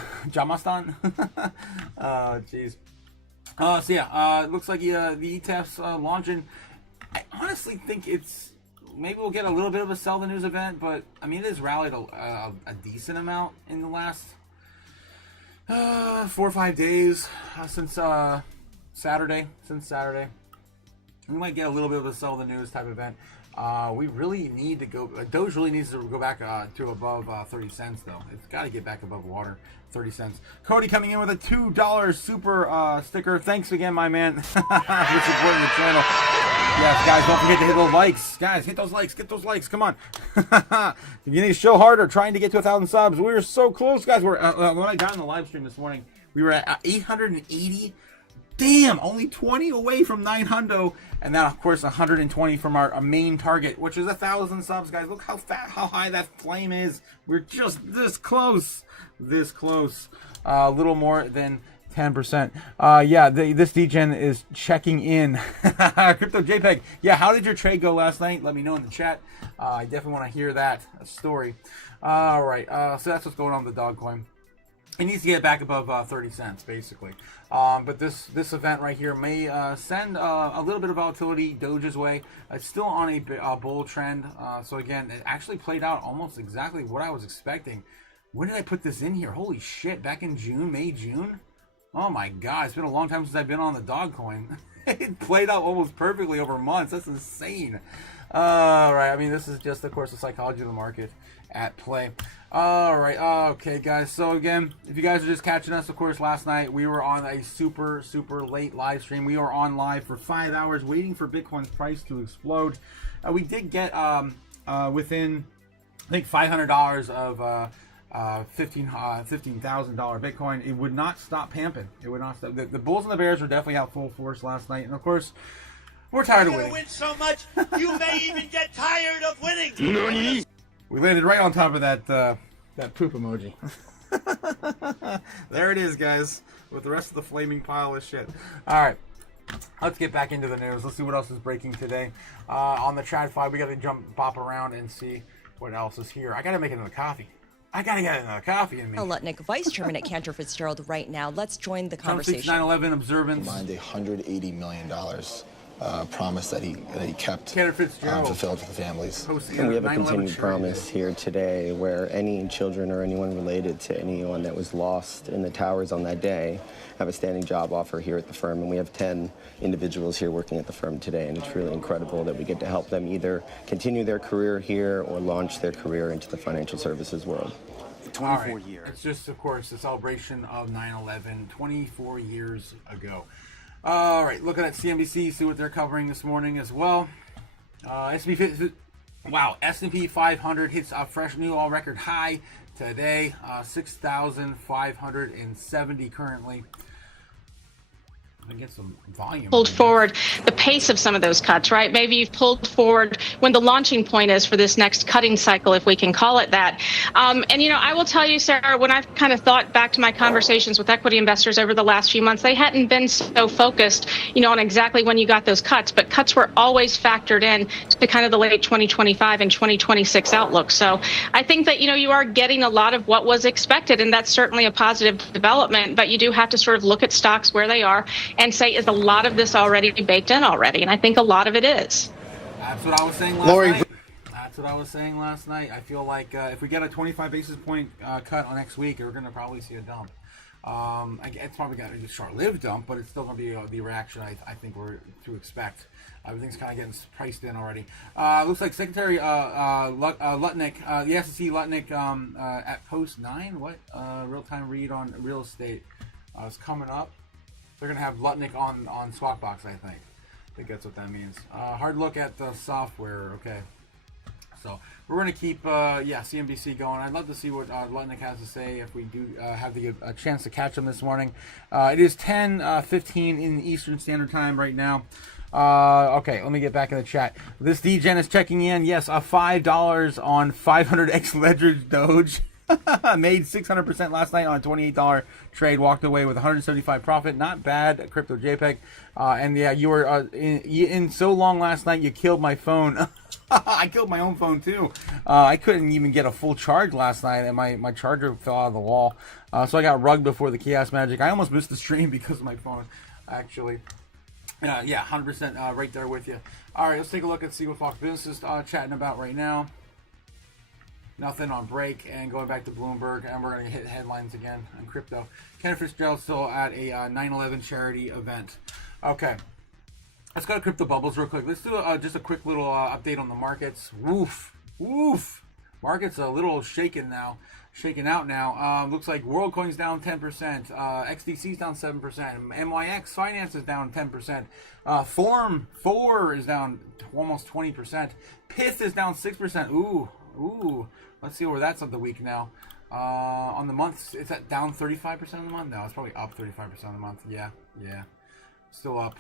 Jeez. So yeah, it looks like the ETF's launching. I honestly think it's, maybe we'll get a little bit of a sell the news event, but I mean, it has rallied a decent amount in the last 4 or 5 days since Saturday. We might get a little bit of a sell the news type event. We really need to go, Doge really needs to go back to above 30 cents though. It's got to get back above water, 30 cents. Cody coming in with a $2 super sticker. Thanks again, my man, for supporting the channel. Yes, guys, don't forget to hit those likes. Guys, hit those likes, get those likes, come on. You need to show harder, trying to get to 1,000 subs. We're so close, guys. We're when I got in the live stream this morning, we were at 880. Damn, only 20 away from 900, and then of course 120 from our main target, which is 1,000 subs, guys. Look how how high that flame is. We're just this close, a little more than 10%. Yeah, this degen is checking in. Crypto JPEG. Yeah, how did your trade go last night? Let me know in the chat. I definitely want to hear that story. All right, so that's what's going on with the dog coin. It needs to get back above 30 cents, basically. But this event right here may send a little bit of volatility Doge's way. It's still on a bull trend. So again, it actually played out almost exactly what I was expecting. When did I put this in here? Holy shit, back in June, May, June? Oh my God, it's been a long time since I've been on the dog coin. It played out almost perfectly over months. That's insane. Right, I mean, this is just, of course, the psychology of the market at play. All right, okay, guys. So again, if you guys are just catching us, of course, last night we were on a super late live stream. We were on live for 5 hours waiting for Bitcoin's price to explode. We did get within, I think, $500 of $15,000 Bitcoin. It would not stop pamping. It would not stop. The bulls and the bears were definitely out full force last night, and of course, we're tired of winning. You're gonna win so much, you may even get tired of winning. We landed right on top of that That poop emoji. There it is, guys, with the rest of the flaming pile of shit. All right. Let's get back into the news. Let's see what else is breaking today. On the TradFi, we got to bop around and see what else is here. I got to make another coffee. I got to get another coffee in me. Lutnick, Vice Chairman at Cantor Fitzgerald right now. Let's join the conversation. 9/11 observance. Mind $180 million promise that he kept Cantor Fitzgerald fulfilled to the families. And we have a continued promise here today where any children or anyone related to anyone that was lost in the towers on that day have a standing job offer here at the firm. And we have 10 individuals here working at the firm today. And it's really incredible that we get to help them either continue their career here or launch their career into the financial services world. 24 years. It's just, of course, the celebration of 9/11, 24 years ago. All right, look at that CNBC, see what they're covering this morning as well. S&P 500 hits a fresh new all-record high today, 6,570 currently. Get some volume. Pulled forward the pace of some of those cuts, right? Maybe you've pulled forward when the launching point is for this next cutting cycle, if we can call it that. And, I will tell you, Sarah, when I've kind of thought back to my conversations with equity investors over the last few months, they hadn't been so focused, on exactly when you got those cuts, but cuts were always factored in to kind of the late 2025 and 2026 outlook. So I think that, you are getting a lot of what was expected, and that's certainly a positive development, but you do have to sort of look at stocks where they are and say, is a lot of this already baked in already? And I think a lot of it is. That's what I was saying last night. That's what I was saying last night. I feel like if we get a 25 basis point cut on next week, we're going to probably see a dump. It's probably got a short-lived dump, but it's still going to be the reaction I think we're to expect. Everything's kind of getting priced in already. Looks like Secretary Lutnick, the SEC Lutnick at post 9, real-time read on real estate is coming up. They're going to have Lutnick on Swapbox, I think. I think that's what that means. Hard look at the software. Okay. So we're going to keep, CNBC going. I'd love to see what Lutnick has to say if we do have a chance to catch him this morning. It is 10:15 in Eastern Standard Time right now. Okay, let me get back in the chat. This DGen is checking in. Yes, $5 on 500x leverage Doge. Made 600% last night on a $28 trade. Walked away with 175 profit. Not bad. Crypto JPEG. And yeah, you were in so long last night. You killed my phone. I killed my own phone too. I couldn't even get a full charge last night, and my charger fell out of the wall. So I got rugged before the Chaos Magic. I almost missed the stream because of my phone, actually. 100% right there with you. All right, let's take a look and see what Fox Business is chatting about right now. Nothing on break, and going back to Bloomberg, and we're going to hit headlines again on crypto. Cantor Fitzgerald still at a 9/11 charity event. Okay, let's go to Crypto Bubbles real quick. Let's do just a quick little update on the markets. Woof. Market's a little shaken out now. Looks like WorldCoin's down 10%, XDC's down 7%, MYX Finance is down 10%, Form 4 is down almost 20%, Pith is down 6%. Ooh. Let's see where that's of the week now. On the month, it's at down 35% of the month. No, it's probably up 35% of the month. Yeah. Still up.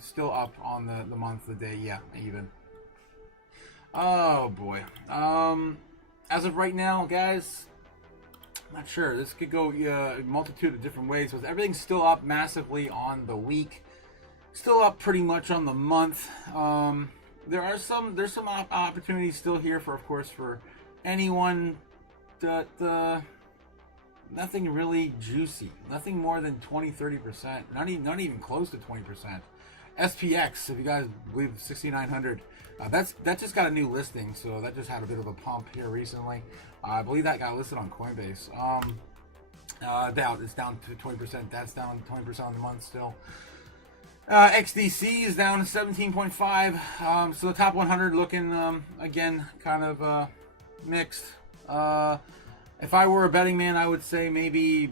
Still up on the month, the day. Yeah, even. Oh boy. As of right now, guys, I'm not sure. This could go a multitude of different ways. With everything's still up massively on the week. Still up pretty much on the month. There's some opportunities still here for anyone that nothing really juicy, nothing more than 20-30%, not even close to 20%. SPX, if you guys believe 6,900, that just got a new listing, so that just had a bit of a pump here recently. I believe that got listed on Coinbase. It's down to 20%. That's down 20% on the month still. XDC is down 17.5. So the top 100 looking, again, kind of mixed. If I were a betting man, I would say maybe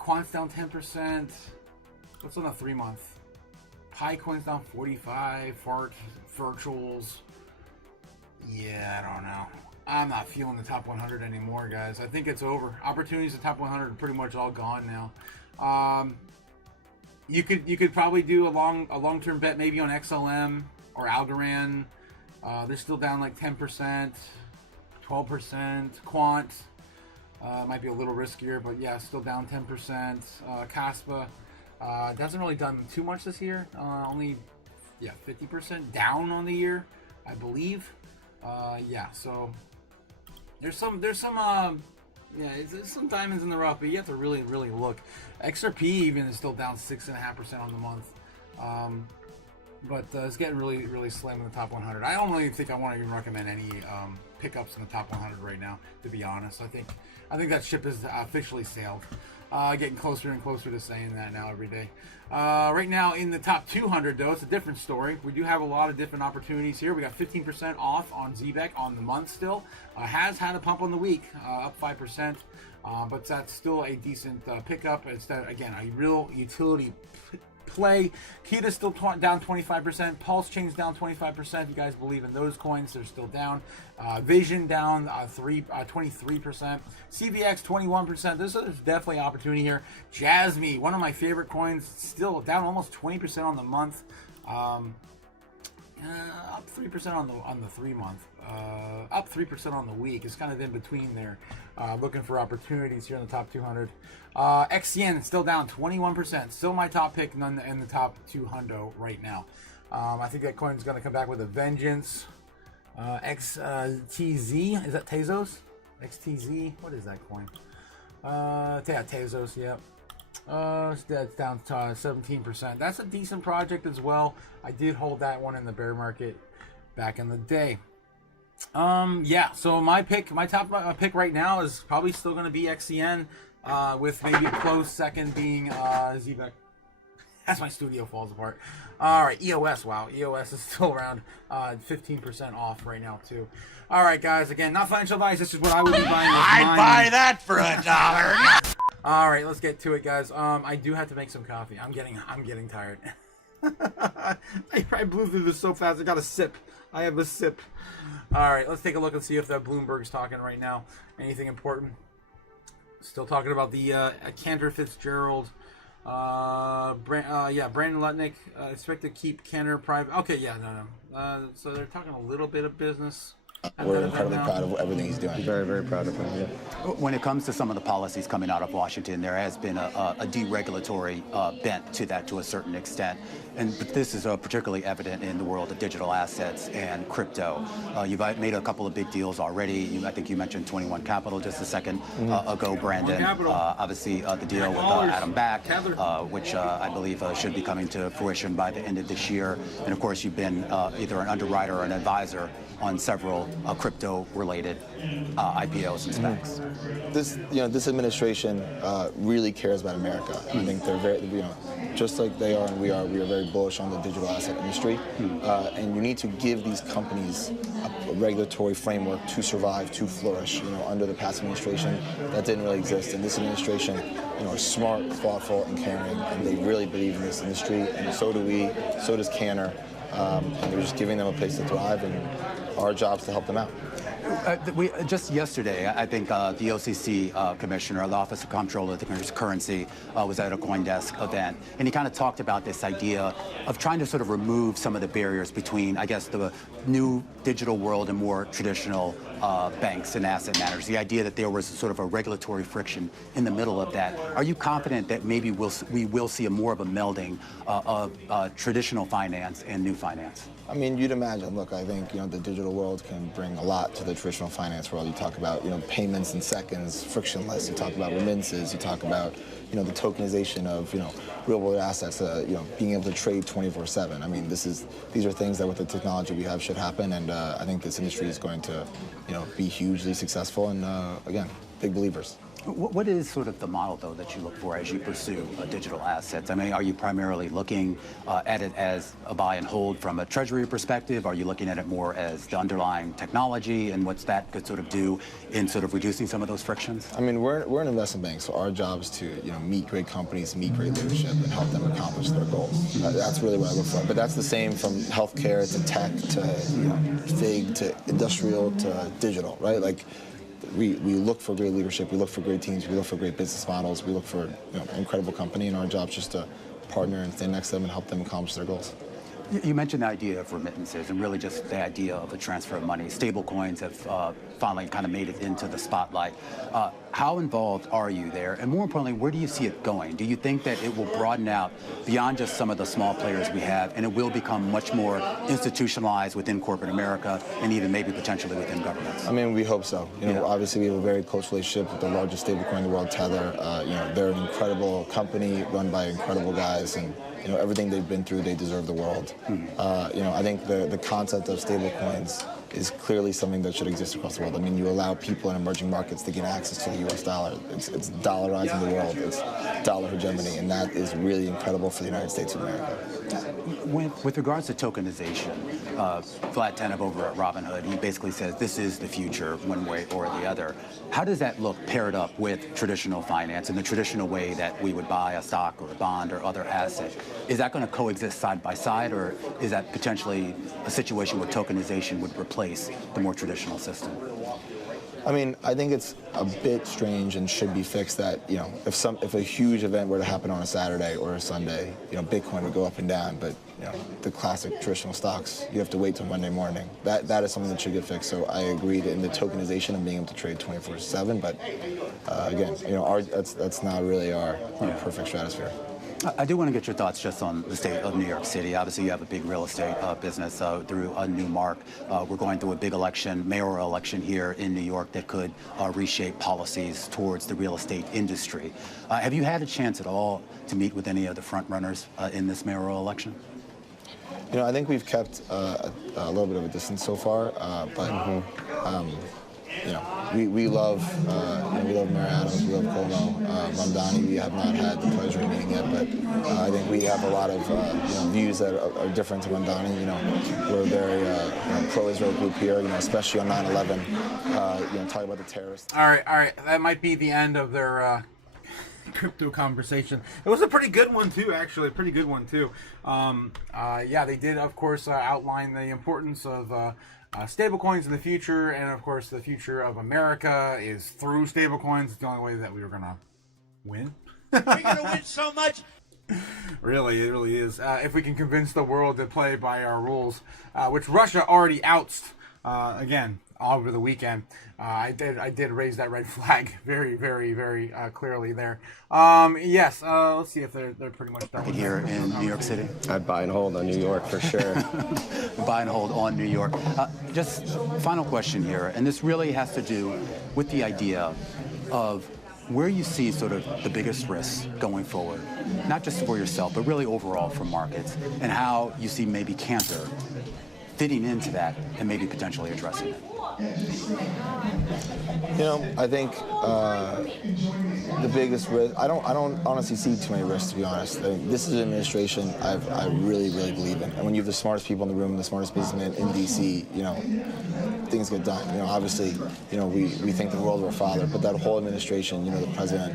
Quant's down 10%. What's on the 3-month? PiCoin's down 45. Virtuals. Yeah, I don't know. I'm not feeling the top 100 anymore, guys. I think it's over. Opportunities at top 100 are pretty much all gone now. You could probably do a long-term bet maybe on XLM or Algorand. They're still down like 10%, 12%. Quant, Might be a little riskier, but yeah, still down 10%. Caspa hasn't really done too much this year. Only 50% down on the year, I believe. Yeah, so there's some there's some diamonds in the rough, but you have to really look. XRP even is still down 6.5% on the month. But it's getting really slim in the top 100. I don't really think I want to even recommend any pickups in the top 100 right now, to be honest. I think that ship is officially sailed. Getting closer and closer to saying that now every day. Right now in the top 200 though, it's a different story. We do have a lot of different opportunities here. We got 15% off on ZBEC on the month still. Has had a pump on the week, up 5%. But that's still a decent pickup. It's again a real utility play. Kita's still down 25%. Pulse Chain's down 25%. You guys believe in those coins? They're still down. Vision down 23%. CVX 21%. This is definitely opportunity here. Jasmy, one of my favorite coins, still down almost 20% on the month. Up 3% on the 3 month. Up 3% on the week. It's kind of in between there. Looking for opportunities here in the top 200. XCN still down 21%. Still my top pick in the top 200 right now. I think that coin is going to come back with a vengeance. XTZ, is that Tezos? XTZ, what is that coin? Tezos, yep. That's down 17%. That's a decent project as well. I did hold that one in the bear market back in the day. Yeah, so my top pick right now is probably still going to be XCN, with maybe a close second being ZBEC. As my studio falls apart. All right, EOS. Wow, EOS is still around 15% off right now too. All right, guys. Again, not financial advice. This is what I would be buying. I'd buy that for $1. All right, let's get to it, guys. I do have to make some coffee. I'm getting tired. I blew through this so fast. I got a sip. I have a sip. All right, let's take a look and see if that Bloomberg's talking right now. Anything important? Still talking about the Cantor Fitzgerald. Brandon Lutnick expect to keep Cantor private. Okay, yeah, no. So they're talking a little bit of business. We're incredibly proud of everything he's doing. Very, very proud of him, yeah. When it comes to some of the policies coming out of Washington, there has been a deregulatory bent to that to a certain extent. But this is particularly evident in the world of digital assets and crypto. You've made a couple of big deals already. I think you mentioned 21 Capital just a second ago, Brandon. Obviously, the deal with Adam Back, which I believe should be coming to fruition by the end of this year. And of course, you've been either an underwriter or an advisor on several crypto-related IPOs and SPACs. This administration really cares about America. I think they're very, just like they are and we are very bullish on the digital asset industry. And you need to give these companies a regulatory framework to survive, to flourish. Under the past administration, that didn't really exist. And this administration, are smart, thoughtful, and caring, and they really believe in this industry. And so do we. So does Cantor. And they're just giving them a place to thrive, and our job's to help them out. Just yesterday, I think the OCC commissioner, the Office of Comptroller of the Currency, was at a CoinDesk event, and he kind of talked about this idea of trying to sort of remove some of the barriers between, I guess, the new digital world and more traditional banks and asset managers. The idea that there was sort of a regulatory friction in the middle of that. Are you confident that maybe we will see more of a melding of traditional finance and new finance? I mean, you'd imagine. Look, I think the digital world can bring a lot to the traditional finance world. You talk about payments in seconds, frictionless. You talk about remittances. You talk about the tokenization of real-world assets. Being able to trade 24/7. I mean, these are things that with the technology we have should happen, and I think this industry is going to be hugely successful. And again, big believers. What is sort of the model, though, that you look for as you pursue digital assets? I mean, are you primarily looking at it as a buy and hold from a treasury perspective? Are you looking at it more as the underlying technology and what's that could sort of do in sort of reducing some of those frictions? I mean, we're an investment bank, so our job is to meet great companies, meet great leadership, and help them accomplish their goals. That's really what I look for. But that's the same from healthcare to tech to FIG to industrial to digital, right? Like. We look for great leadership, we look for great teams, we look for great business models, we look for incredible company, and our job is just to partner and stand next to them and help them accomplish their goals. You mentioned the idea of remittances and really just the idea of the transfer of money. Stablecoins have finally kind of made it into the spotlight. How involved are you there? And more importantly, where do you see it going? Do you think that it will broaden out beyond just some of the small players we have, and it will become much more institutionalized within corporate America and even maybe potentially within governments? I mean, we hope so. Obviously we have a very close relationship with the largest stablecoin in the world, Tether. They're an incredible company run by incredible guys, and everything they've been through, they deserve the world. I think the concept of stablecoins is clearly something that should exist across the world. I mean, you allow people in emerging markets to gain access to the US dollar. It's dollarizing the world. It's dollar hegemony, and that is really incredible for the United States of America. With regards to tokenization, Vlad Tenev over at Robinhood, he basically says this is the future one way or the other. How does that look paired up with traditional finance and the traditional way that we would buy a stock or a bond or other asset? Is that going to coexist side by side, or is that potentially a situation where tokenization would replace the more traditional system? I mean, I think it's a bit strange and should be fixed that, if a huge event were to happen on a Saturday or a Sunday, Bitcoin would go up and down, but, the classic traditional stocks, you have to wait till Monday morning. That is something that should get fixed. So I agree in the tokenization of being able to trade 24/7, but again, that's not really our perfect stratosphere. I do want to get your thoughts just on the state of New York City. Obviously, you have a big real estate business through a new mark. We're going through a big election, mayoral election here in New York that could reshape policies towards the real estate industry. Have you had a chance at all to meet with any of the front runners in this mayoral election? I think we've kept a little bit of a distance so far, but we love Mayor Adams, we love Cuomo, Mamdani. We have not had the pleasure of meeting yet, but I think we have a lot of views that are different to Mamdani. We're a very pro-Israel group here, especially on 9/11. Talking about the terrorists. All right. That might be the end of their crypto conversation. It was a pretty good one too, actually. A pretty good one too. They did, of course, outline the importance of stablecoins in the future, and of course the future of America is through stablecoins. It's the only way that we were gonna win. We're gonna win so much. Really, it really is. If we can convince the world to play by our rules, which Russia already outsed again over the weekend. I did raise that red flag very, very, very clearly there. Yes, let's see if they're pretty much done with here in New York City. I'd buy and hold on New York for sure. Buy and hold on New York. Just final question here, and this really has to do with the idea of where you see sort of the biggest risks going forward, not just for yourself, but really overall for markets, and how you see maybe Cantor fitting into that and maybe potentially addressing it. I think the biggest risk, I don't honestly see too many risks, to be honest. This is an administration I really, really believe in. And when you have the smartest people in the room, the smartest businessmen in DC, things get done. Obviously, we think the world of our father, but that whole administration, the president,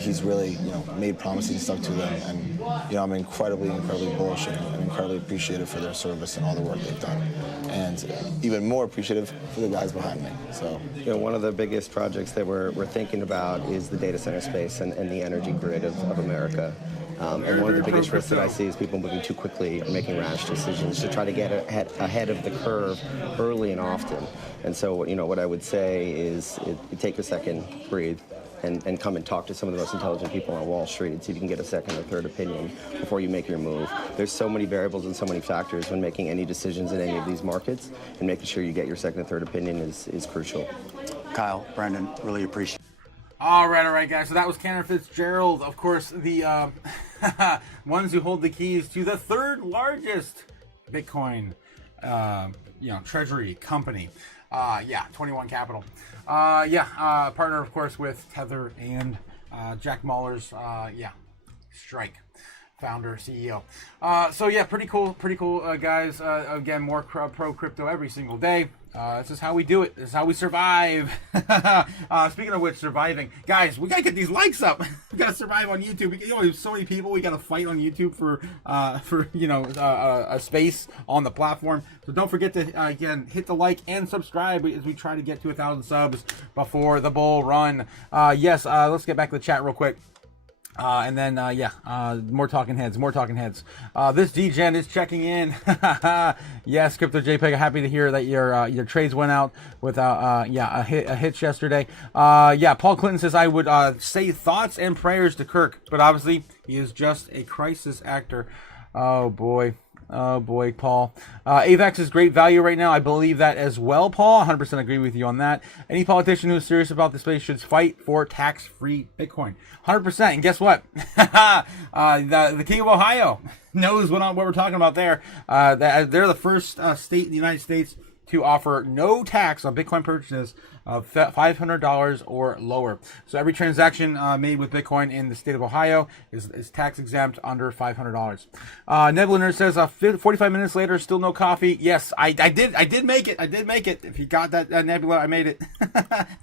he's really, made promises and stuck to them. And, I'm incredibly, incredibly bullish and incredibly appreciative for their service and all the work they've done. And even more appreciative for the guys behind me. So, one of the biggest projects that we're thinking about is the data center space and the energy grid of America. And one of the biggest risks that I see is people moving too quickly and making rash decisions to try to get ahead of the curve early and often. And so, what I would say is take a second, breathe, and come and talk to some of the most intelligent people on Wall Street and see if you can get a second or third opinion before you make your move. There's so many variables and so many factors when making any decisions in any of these markets, and making sure you get your second or third opinion is crucial. Kyle, Brandon, really appreciate it. All right, guys. So that was Cantor Fitzgerald, of course, the ones who hold the keys to the third largest Bitcoin, treasury company. 21 Capital. Partner, of course, with Tether and Jack Mallers. Strike, founder, CEO. Pretty cool, guys. Again, more pro crypto every single day. This is how we do it. This is how we survive. Speaking of which, surviving, guys, we gotta get these likes up. We gotta survive on YouTube. There's so many people. We gotta fight on YouTube for a space on the platform. So don't forget to again hit the like and subscribe as we try to get to 1,000 subs before the bull run. Let's get back to the chat real quick. And then, more talking heads. This DGen is checking in. Yes, Crypto JPEG, happy to hear that your trades went out without, a hitch yesterday. Paul Clinton says, I would say thoughts and prayers to Kirk, but obviously he is just a crisis actor. Oh, boy, Paul. AVAX is great value right now. I believe that as well, Paul. 100% agree with you on that. Any politician who is serious about this space should fight for tax-free Bitcoin. 100%. And guess what? The King of Ohio knows what we're talking about there. They're the first state in the United States to offer no tax on Bitcoin purchases of $500 or lower. So every transaction made with Bitcoin in the state of Ohio is tax exempt under $500. Nebula says 45 minutes later, still no coffee. Yes, I did make it. If you got that, Nebula, I made it.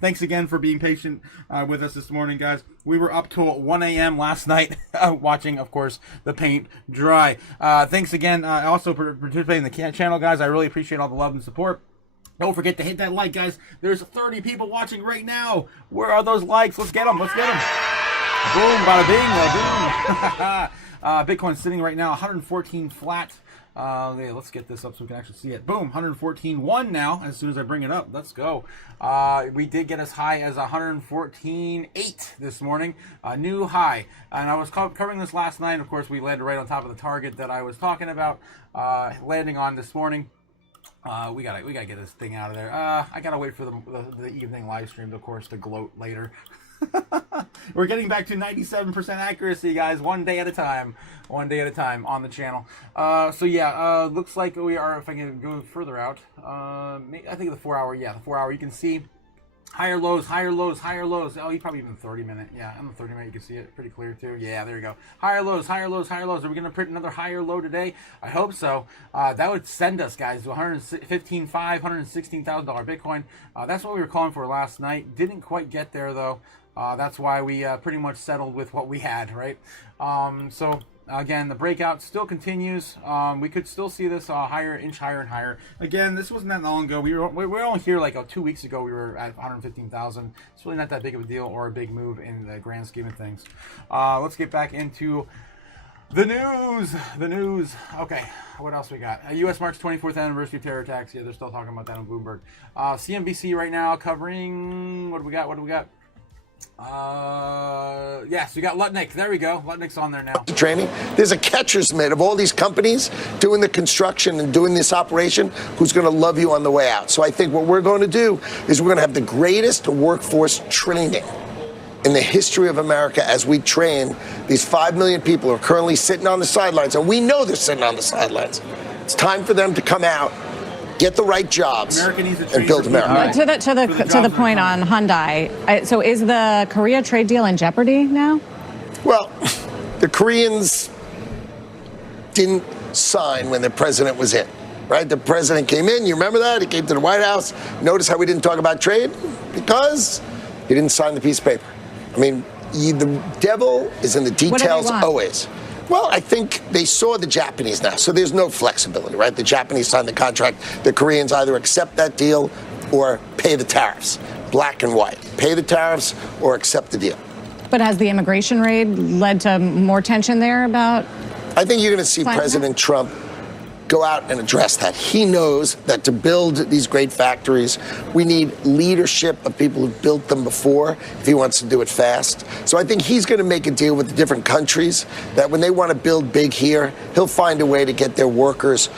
Thanks again for being patient with us this morning, guys. We were up till 1 a.m. last night watching, of course, the paint dry. Thanks again also for participating in the channel, guys. I really appreciate all the love and support. Don't forget to hit that like, guys. There's 30 people watching right now. Where are those likes? Let's get them. Boom, bada bing, boom. Bitcoin's sitting right now 114 flat. Let's get this up so we can actually see it. Boom, 114.1 now. As soon as I bring it up, let's go. We did get as high as 114.8 this morning, a new high. And I was covering this last night. Of course, we landed right on top of the target that I was talking about landing on this morning. We gotta get this thing out of there. I gotta wait for the evening live stream, of course, to gloat later. We're getting back to 97% accuracy, guys, one day at a time on the channel. Looks like we are, if I can go further out, I think the 4 hour, you can see higher lows. Oh, you probably even 30-minute. Yeah, on the 30-minute you can see it pretty clear too. Yeah, there you go. Higher lows. Are we going to print another higher low today? I hope so. That would send us, guys, to $116,000 Bitcoin. That's what we were calling for last night. Didn't quite get there though. That's why we pretty much settled with what we had, right? Again, the breakout still continues. We could still see this inch higher and higher. Again, this wasn't that long ago. We were only here like 2 weeks ago. We were at 115,000. It's really not that big of a deal or a big move in the grand scheme of things. Let's get back into the news. Okay, what else we got? U.S. March 24th anniversary terror attacks. Yeah, they're still talking about that on Bloomberg. CNBC right now covering, what do we got? Yes, we got Lutnick. There we go. Lutnick's on there now. Training. There's a catcher's mitt of all these companies doing the construction and doing this operation who's going to love you on the way out. So I think what we're going to do is we're going to have the greatest workforce training in the history of America as we train these 5 million people who are currently sitting on the sidelines. And we know they're sitting on the sidelines. It's time for them to come out, get the right jobs, and build America. Right. To the point on Hyundai, so is the Korea trade deal in jeopardy now? Well, the Koreans didn't sign when the president was in, right? The president came in, you remember that? He came to the White House. Notice how we didn't talk about trade? Because he didn't sign the piece of paper. I mean, the devil is in the details always. Well, I think they saw the Japanese now, so there's no flexibility, right? The Japanese signed the contract. The Koreans either accept that deal or pay the tariffs. Black and white. Pay the tariffs or accept the deal. But has the immigration raid led to more tension there about? I think you're going to see President Trump go out and address that. He knows that to build these great factories, we need leadership of people who've built them before if he wants to do it fast. So I think he's going to make a deal with the different countries that when they want to build big here, he'll find a way to get their workers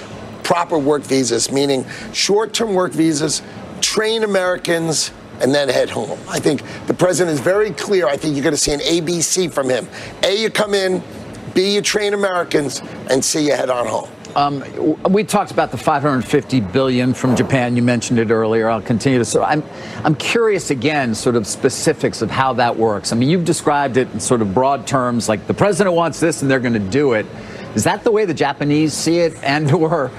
proper work visas, meaning short-term work visas, train Americans, and then head home. I think the president is very clear. I think you're going to see an ABC from him. A, you come in, B, you train Americans, and C, you head on home. We talked about the $550 billion from Japan. You mentioned it earlier. I'll continue to. So I'm curious again, sort of specifics of how that works. I mean, you've described it in sort of broad terms, like the president wants this and they're going to do it. Is that the way the Japanese see it? And/or,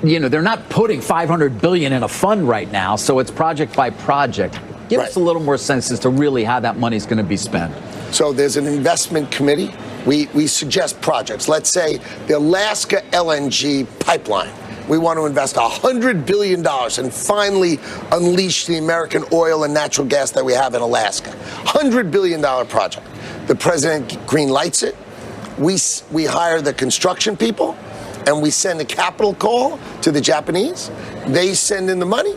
they're not putting $500 billion in a fund right now, so it's project by project. Give us a little more sense as to really how that money's going to be spent. So there's an investment committee. We suggest projects. Let's say the Alaska LNG pipeline. We want to invest $100 billion and finally unleash the American oil and natural gas that we have in Alaska. $100 billion project. The president green lights it. We hire the construction people, and we send a capital call to the Japanese. They send in the money.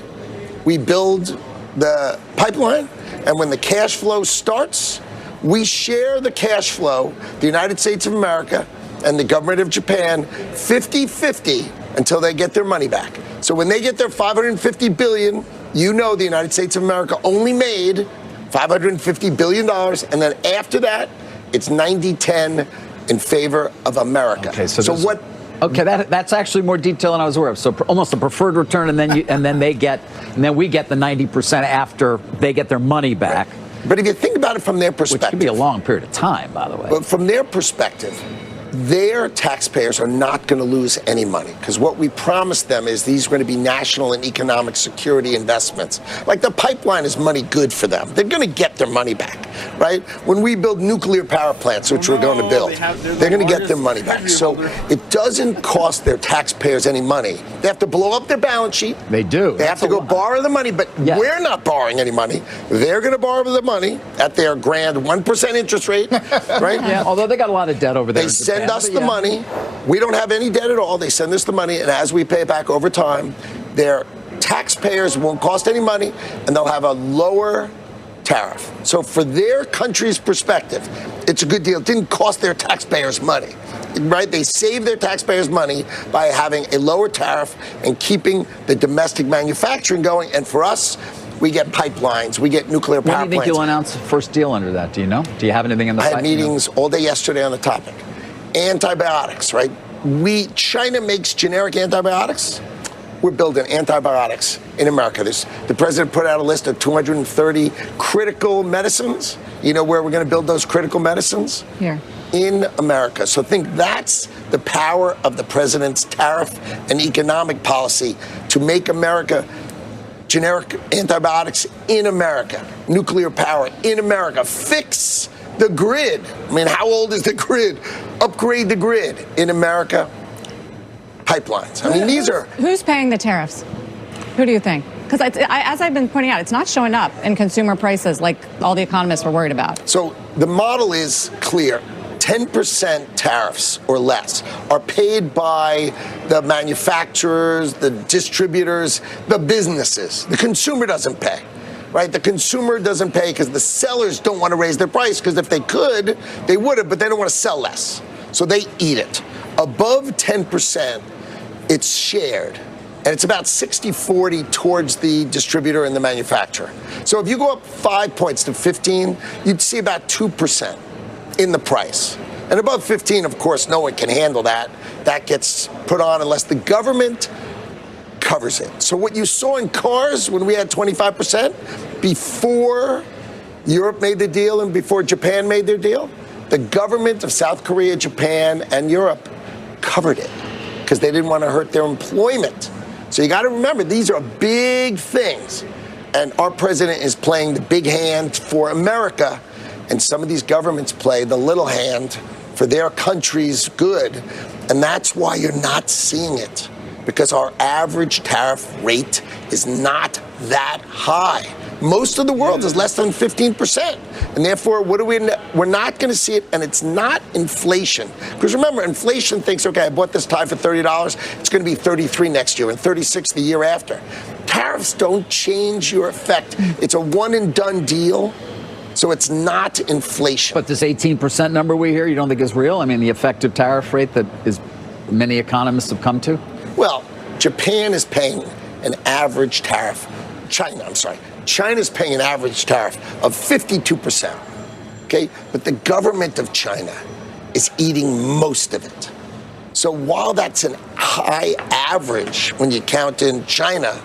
We build the pipeline, and when the cash flow starts, we share the cash flow, the United States of America and the government of Japan, 50-50 until they get their money back. So when they get their $550 billion, you know the United States of America only made $550 billion, and then after that, it's 90-10 in favor of America. Okay, so what? Okay, that's actually more detail than I was aware of. So almost a preferred return, and then we get the 90% after they get their money back. Right. But if you think about it from their perspective, which could be a long period of time, by the way. But from their perspective, their taxpayers are not going to lose any money, because what we promised them is these are going to be national and economic security investments. Like the pipeline is money good for them. They're going to get their money back, right? When we build nuclear power plants, which we're going to build, they're going to get their money back. So it doesn't cost their taxpayers any money. They have to blow up their balance sheet. They do. They have to go borrow the money, but we're not borrowing any money. They're going to borrow the money at their grand 1% interest rate, right? Yeah, although they got a lot of debt over there. They send us the money. We don't have any debt at all. They send us the money, and as we pay it back over time, their taxpayers won't cost any money, and they'll have a lower tariff. So for their country's perspective, it's a good deal. It didn't cost their taxpayers money, right? They saved their taxpayers money by having a lower tariff and keeping the domestic manufacturing going. And for us, we get pipelines, we get nuclear power plants. When do you think you'll announce the first deal under that? Do you know? Do you have anything in the I had meetings all day yesterday on the topic. Antibiotics, right? China makes generic antibiotics. We're building antibiotics in America. The president put out a list of 230 critical medicines. You know where we're going to build those critical medicines? Here. In America. So I think that's the power of the president's tariff and economic policy to make America generic antibiotics in America, nuclear power in America, fix the grid. I mean, how old is the grid? Upgrade the grid in America. Pipelines. I mean, these are... Who's paying the tariffs? Who do you think? Because as I've been pointing out, it's not showing up in consumer prices like all the economists were worried about. So the model is clear. 10% tariffs or less are paid by the manufacturers, the distributors, the businesses. The consumer doesn't pay. Right? The consumer doesn't pay because the sellers don't want to raise their price, because if they could, they would have, but they don't want to sell less. So they eat it. Above 10%, it's shared. And it's about 60-40 towards the distributor and the manufacturer. So if you go up 5 points to 15, you'd see about 2% in the price. And above 15, of course, no one can handle that. That gets put on unless the government covers it. So what you saw in cars when we had 25%, before Europe made the deal and before Japan made their deal, the government of South Korea, Japan, and Europe covered it because they didn't want to hurt their employment. So you got to remember, these are big things. And our president is playing the big hand for America, and some of these governments play the little hand for their country's good. And that's why you're not seeing it, because our average tariff rate is not that high. Most of the world is less than 15%. And therefore, we're not going to see it, and it's not inflation. Because remember, inflation thinks, okay, I bought this tie for $30, it's going to be $33 next year and $36 the year after. Tariffs don't change your effect. It's a one and done deal. So it's not inflation. But this 18% number we hear, you don't think is real? I mean, the effective tariff rate that many economists have come to? Well, Japan is paying an average tariff. China's paying an average tariff of 52%. Okay? But the government of China is eating most of it. So while that's an high average when you count in China,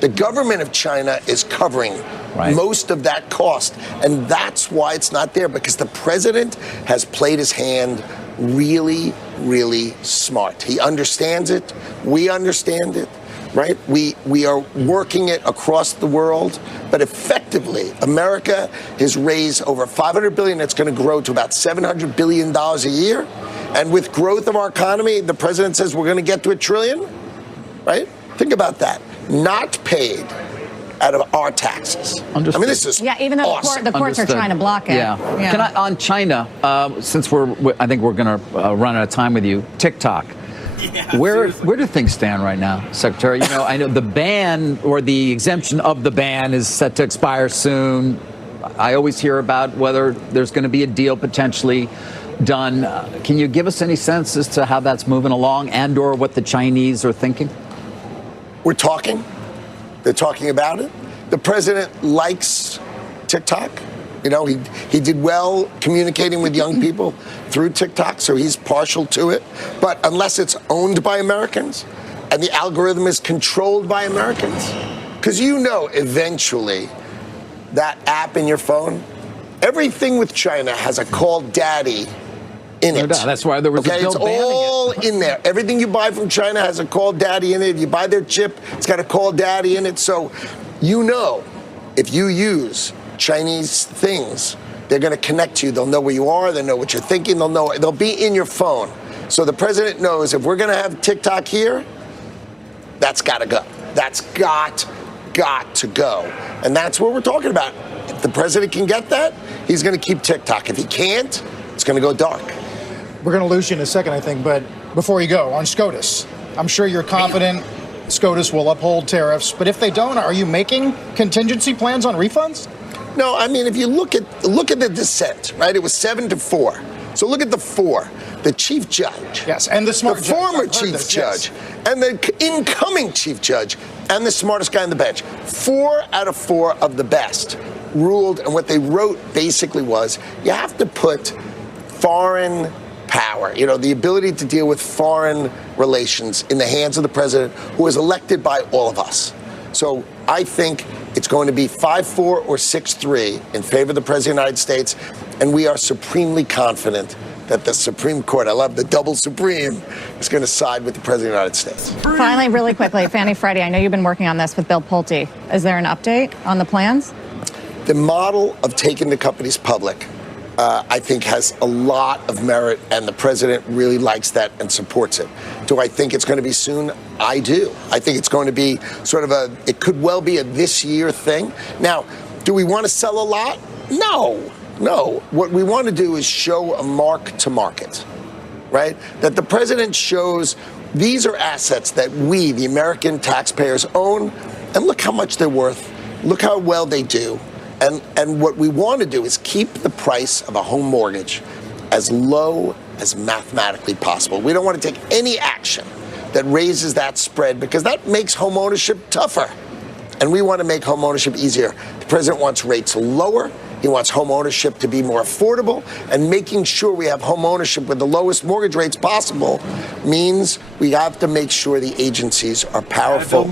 the government of China is covering most of that cost. And that's why it's not there, because the president has played his hand really, really smart. He understands it. We understand it, right? We are working it across the world. But effectively, America has raised over $500 billion. It's going to grow to about $700 billion a year. And with growth of our economy, the president says we're going to get to $1 trillion, right? Think about that. Not paid out of our taxes. Understood. I mean, this is even though awesome. the courts are trying to block it. Yeah. Can I, on China, since I think we're going to run out of time with you, TikTok. Yeah, where do things stand right now, Secretary? You know, I know the ban or the exemption of the ban is set to expire soon. I always hear about whether there's going to be a deal potentially done. Can you give us any sense as to how that's moving along and or what the Chinese are thinking? We're talking. They're talking about it. The president likes TikTok. You know, he did well communicating with young people through TikTok, so he's partial to it. But unless it's owned by Americans and the algorithm is controlled by Americans, because you know eventually that app in your phone, everything with China has a call daddy in it. No, that's why there was a bill it's banning all in there. Everything you buy from China has a call daddy in it. If you buy their chip, it's got a call daddy in it. So you know if you use Chinese things, they're going to connect to you. They'll know where you are. They'll know what you're thinking. They'll be in your phone. So the president knows if we're going to have TikTok here, that's got to go. That's got to go. And that's what we're talking about. If the president can get that, he's going to keep TikTok. If he can't, it's going to go dark. We're going to lose you in a second, I think. But before you go, on SCOTUS, I'm sure you're confident SCOTUS will uphold tariffs. But if they don't, are you making contingency plans on refunds? No, I mean, if you look at the dissent, right? It was 7-4. So look at the 4. The chief judge. Yes, and the smart judge. The former chief judge. Yes. And the incoming chief judge. And the smartest guy on the bench. 4 out of 4 of the best ruled. And what they wrote basically was, you have to put foreign power, you know, the ability to deal with foreign relations in the hands of the president, who is elected by all of us. So I think it's going to be 5-4 or 6-3 in favor of the President of the United States, and we are supremely confident that the Supreme Court, I love the double supreme, is going to side with the President of the United States. Finally, really quickly, Fannie Freddie, I know you've been working on this with Bill Pulte. Is there an update on the plans? The model of taking the companies public, I think, has a lot of merit, and the president really likes that and supports it. Do I think it's going to be soon? I do. I think it's going to be sort of it could well be a this year thing. Now, do we want to sell a lot? No. What we want to do is show a mark to market, right? That the president shows these are assets that we, the American taxpayers, own, and look how much they're worth. Look how well they do. And what we want to do is keep the price of a home mortgage as low as mathematically possible. We don't want to take any action that raises that spread, because that makes home ownership tougher. And we want to make home ownership easier. The president wants rates lower. He wants home ownership to be more affordable, and making sure we have home ownership with the lowest mortgage rates possible means we have to make sure the agencies are powerful,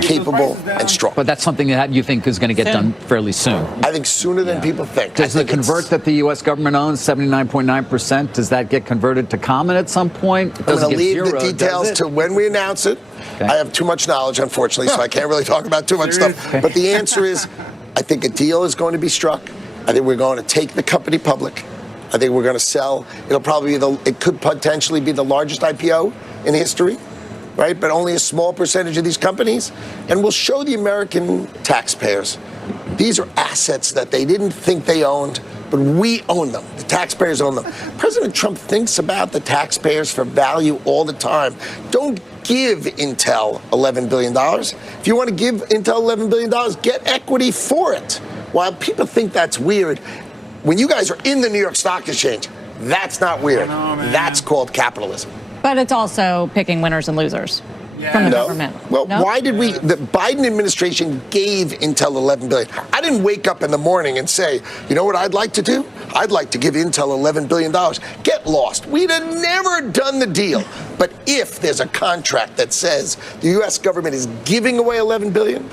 capable, and strong. But that's something that you think is going to get done fairly soon. I think sooner than people think. Does the convert that the U.S. government owns, 79.9%, does that get converted to common at some point? I'm going to leave the details to when we announce it. Okay. I have too much knowledge, unfortunately, so I can't really talk about too much stuff. Okay. But the answer is, I think a deal is going to be struck. I think we're going to take the company public. I think we're going to sell. It'll probably be it could potentially be the largest IPO in history, right? But only a small percentage of these companies. And we'll show the American taxpayers these are assets that they didn't think they owned, but we own them. The taxpayers own them. President Trump thinks about the taxpayers for value all the time. Don't give Intel $11 billion. If you want to give Intel $11 billion, get equity for it. While people think that's weird, when you guys are in the New York Stock Exchange, that's not weird. That's called capitalism. But it's also picking winners and losers from the government. Well, why did the Biden administration gave Intel $11 billion? I didn't wake up in the morning and say, you know what I'd like to do? I'd like to give Intel $11 billion. Get lost. We'd have never done the deal. But if there's a contract that says the U.S. government is giving away $11 billion,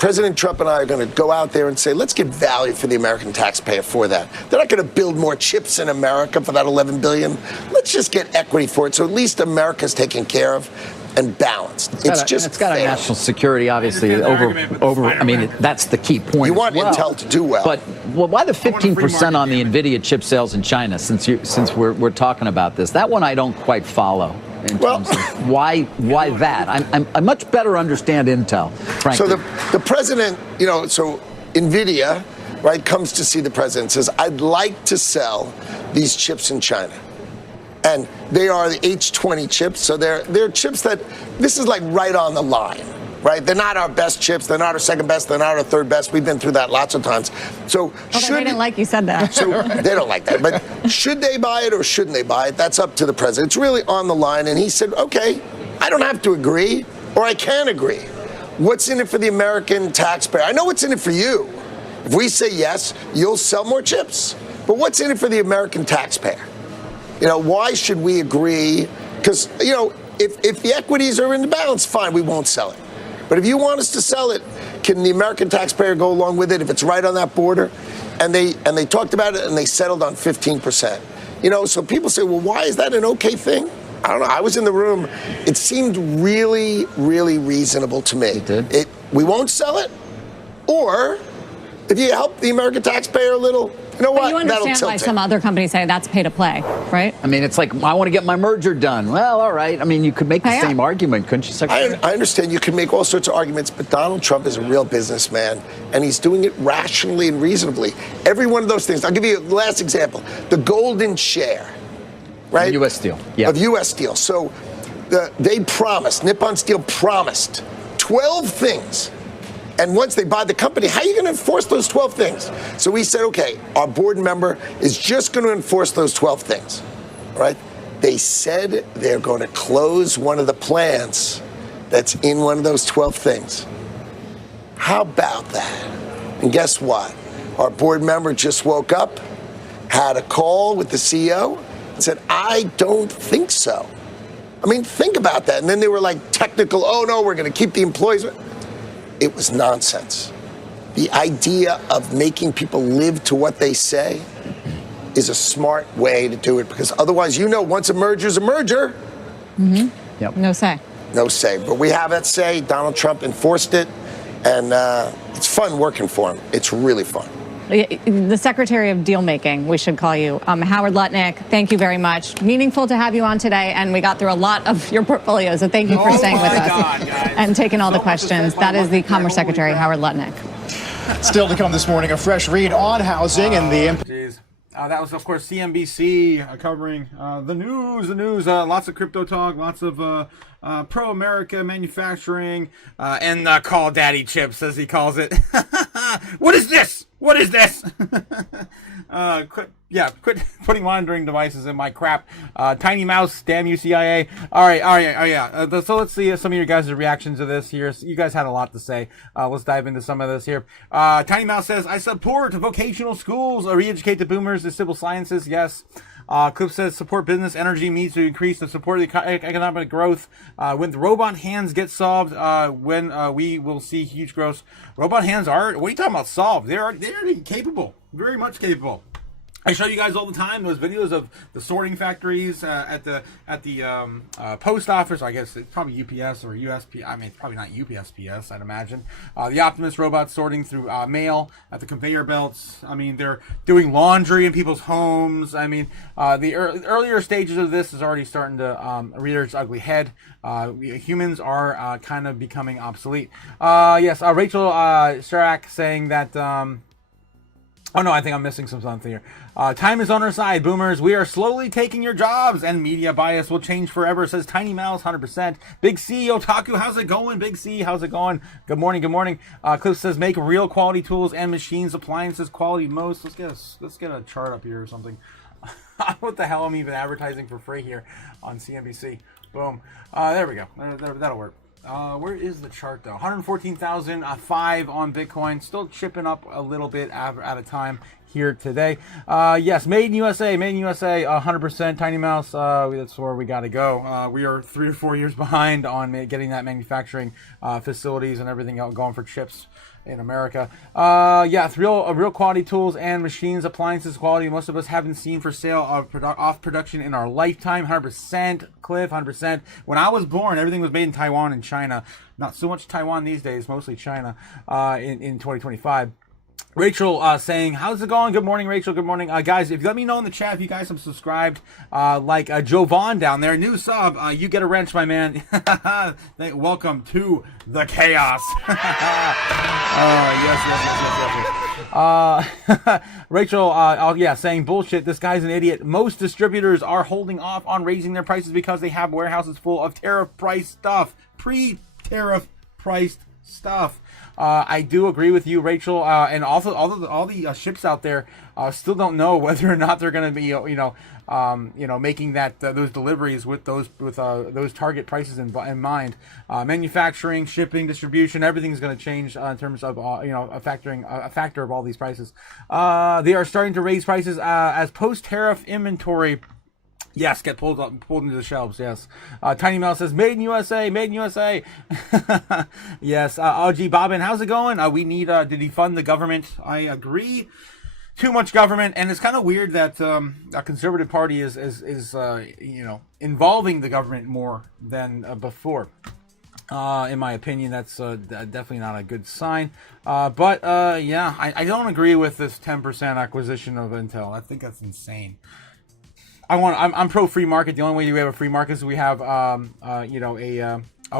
President Trump and I are going to go out there and say, let's get value for the American taxpayer for that. They're not going to build more chips in America for that $11 billion. Let's just get equity for it so at least America's taken care of and balanced. It's got a national security, obviously, over. I mean, that's the key point. You want Intel to do well. But why the 15% on the NVIDIA chip sales in China, since we're talking about this? That one I don't quite follow. in terms of why that? I much better understand Intel, frankly. So the president, so NVIDIA, right, comes to see the president, says, I'd like to sell these chips in China. And they are the H20 chips, so they're chips that, this is like right on the line, right? They're not our best chips, they're not our second best, they're not our third best. We've been through that lots of times. So they didn't like you said that. So they don't like that. But should they buy it or shouldn't they buy it? That's up to the president. It's really on the line. And he said, okay, I don't have to agree, or I can agree. What's in it for the American taxpayer? I know what's in it for you. If we say yes, you'll sell more chips. But what's in it for the American taxpayer? Why should we agree? Because, if the equities are in the balance, fine, we won't sell it. But if you want us to sell it, can the American taxpayer go along with it if it's right on that border? And they talked about it and they settled on 15%. So people say, well, why is that an okay thing? I don't know. I was in the room. It seemed really, really reasonable to me. It did. We won't sell it, or if you help the American taxpayer a little, you know what? You understand why some other companies say that's pay to play, right? I mean, it's like, I want to get my merger done. Well, all right. I mean, you could make the same argument, couldn't you, Secretary? I understand you can make all sorts of arguments, but Donald Trump is a real businessman, and he's doing it rationally and reasonably. Every one of those things. I'll give you the last example. The golden share, right? U.S. Steel. Yeah. Of U.S. Steel. So they promised, Nippon Steel promised 12 things. And once they buy the company, how are you going to enforce those 12 things? So we said, okay, our board member is just going to enforce those 12 things, right? They said they're going to close one of the plants that's in one of those 12 things. How about that? And guess what? Our board member just woke up, had a call with the CEO, and said, I don't think so. I mean, think about that. And then they were like technical, oh no, we're going to keep the employees. It was nonsense. The idea of making people live to what they say is a smart way to do it, because otherwise, once a merger is a merger. Mm-hmm. Yep. No say. No say. But we have that say. Donald Trump enforced it, and it's fun working for him. It's really fun. The Secretary of Deal Making, we should call you. Howard Lutnick, thank you very much. Meaningful to have you on today, and we got through a lot of your portfolio, so thank you for staying with us and taking all the questions. That is the Commerce Secretary, Howard Lutnick. Still to come this morning, a fresh read on housing and the... That was, of course, CNBC covering the news. Lots of crypto talk, lots of pro-America manufacturing, and call daddy chips, as he calls it. What is this? What is this? Quit putting monitoring devices in my crap. Tiny Mouse, damn you, CIA. All right. So let's see some of your guys' reactions to this here. You guys had a lot to say. Let's dive into some of this here. Tiny Mouse says, I support vocational schools, re-educate the boomers in civil sciences. Yes. Clip says, support business energy needs to increase to support the economic growth. When the robot hands get solved, we will see huge growth. Robot hands what are you talking about solved? They're capable, very much capable. I show you guys all the time those videos of the sorting factories at the post office. I guess it's probably UPS or USP. I mean, it's probably not UPSPS, I'd imagine. The Optimus robots sorting through mail at the conveyor belts. I mean, they're doing laundry in people's homes. I mean, the earlier stages of this is already starting to rear its ugly head. Humans are kind of becoming obsolete. Yes, Rachel Sharak saying that... Oh no, I think I'm missing something here. Time is on our side, boomers. We are slowly taking your jobs, and media bias will change forever, says Tiny Mouse, 100%. Big C, Otaku, how's it going? Big C, how's it going? Good morning. Cliff says, make real quality tools and machines, appliances, quality most. Let's get a chart up here or something. What the hell? I'm even advertising for free here on CNBC. Boom. There we go. That'll work. Where is the chart though? 114,005 on Bitcoin, still chipping up a little bit at a time here today. Yes, made in USA, 100%. Tiny Mouse, that's where we got to go. We are 3 or 4 years behind on getting that manufacturing facilities and everything else going for chips in America. It's real quality tools and machines, appliances quality most of us haven't seen for sale off production in our lifetime. 100%. Cliff, 100%. When I was born, everything was made in Taiwan and China. Not so much Taiwan these days, mostly China in 2025. Rachel saying, how's it going? Good morning, Rachel. Good morning. Guys, if you let me know in the chat if you guys have subscribed, like Joe Vaughn down there, new sub, you get a wrench, my man. Welcome to the chaos. Yes. Rachel, saying bullshit. This guy's an idiot. Most distributors are holding off on raising their prices because they have warehouses full of tariff price stuff, pre-tariff priced stuff. I do agree with you, Rachel, and also all the ships out there still don't know whether or not they're going to be, making that those deliveries with those target prices in mind. Manufacturing, shipping, distribution, everything's going to change in terms of a factor of all these prices. They are starting to raise prices as post-tariff inventory. Yes, get pulled into the shelves. Yes. Tiny Mouse says, "Made in USA, made in USA." Yes. OG Bobbin, how's it going? We need to defund the government. I agree. Too much government, and it's kind of weird that a conservative party is involving the government more than before. In my opinion, that's definitely not a good sign. I don't agree with this 10% acquisition of Intel. I think that's insane. I'm pro free market. The only way we have a free market is we have a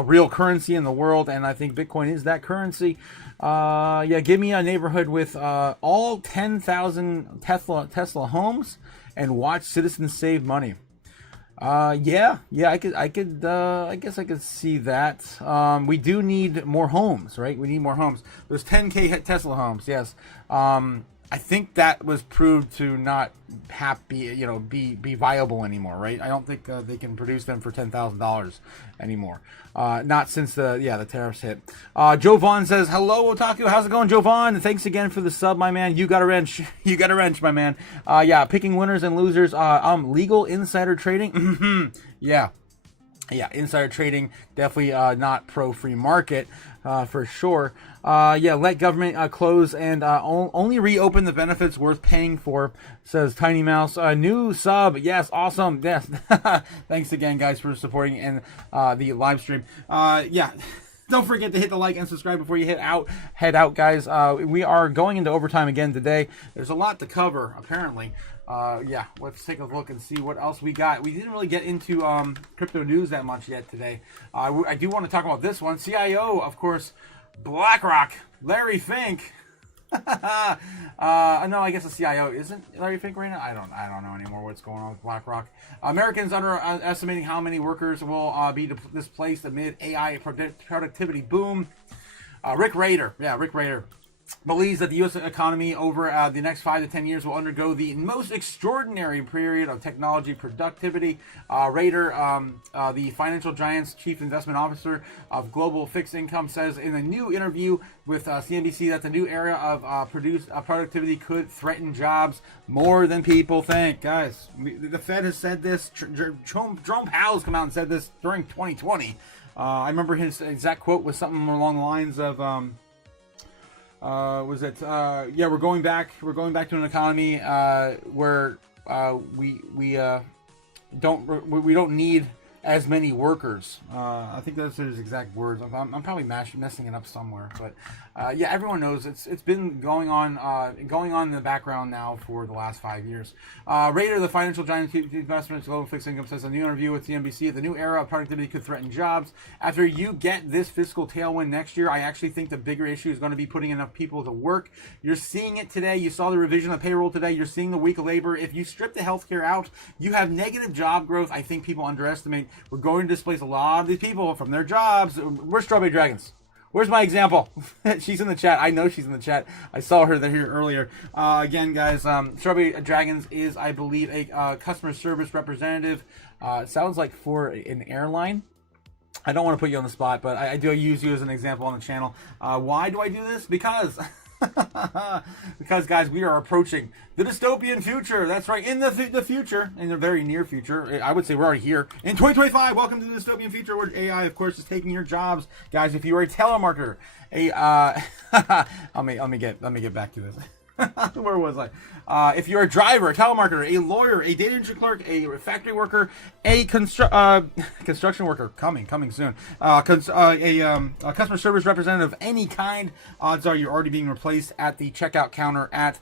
real currency in the world, and I think Bitcoin is that currency. Give me a neighborhood with all 10,000 Tesla homes and watch citizens save money. I guess I could see that. We do need more homes, right? We need more homes. There's 10K Tesla homes, yes. I think that was proved to not be viable anymore, right? I don't think they can produce them for $10,000 anymore. Not since the tariffs hit. Joe Vaughn says, "Hello, Otaku. How's it going, Joe Vaughn? Thanks again for the sub, my man. You got a wrench. You got a wrench, my man. Picking winners and losers. Legal insider trading. Yeah, insider trading, definitely not pro free market for sure. Let government close and only reopen the benefits worth paying for," says Tiny Mouse. New sub, yes, awesome, yes. Thanks again, guys, for supporting in the live stream. Don't forget to hit the like and subscribe before you head out, guys. We are going into overtime again today. There's a lot to cover, apparently. Let's take a look and see what else we got. We didn't really get into crypto news that much yet today. I do want to talk about this one. CIO, of course, BlackRock, Larry Fink. No, I guess the CIO isn't Larry Fink right now. I don't know anymore what's going on with BlackRock. Americans underestimating how many workers will be displaced amid AI productivity boom. Rick Rader believes that the U.S. economy over the next 5 to 10 years will undergo the most extraordinary period of technology productivity. Rader, the financial giant's chief investment officer of global fixed income, says in a new interview with CNBC that the new era of productivity could threaten jobs more than people think. Guys, the Fed has said this. Jerome Powell's come out and said this during 2020. I remember his exact quote was something along the lines of... we're going back to an economy where we don't need as many workers. I think those are his exact words. I'm probably messing it up somewhere, but everyone knows it's been going on in the background now for the last 5 years. Rader, the financial giant investment global fixed income, says in a new interview with CNBC, the new era of productivity could threaten jobs. After you get this fiscal tailwind next year, I actually think the bigger issue is going to be putting enough people to work. You're seeing it today. You saw the revision of payroll today. You're seeing the week of labor. If you strip the healthcare out, you have negative job growth. I think people underestimate. We're going to displace a lot of these people from their jobs. Where's Strawberry Dragons? Where's my example? She's in the chat. I know she's in the chat. I saw her here earlier. Again, guys, Strawberry Dragons is, I believe, a customer service representative. It sounds like for an airline. I don't want to put you on the spot, but I do use you as an example on the channel. Why do I do this? Because guys, we are approaching the dystopian future. That's right, in the future, in the very near future. I would say we're already here in 2025. Welcome to the dystopian future, where AI, of course, is taking your jobs, guys. If you are a telemarketer, let me get back to this. Where was I? If you're a driver, a telemarketer, a lawyer, a data entry clerk, a factory worker, a construction worker, coming soon, a customer service representative of any kind, odds are you're already being replaced at the checkout counter at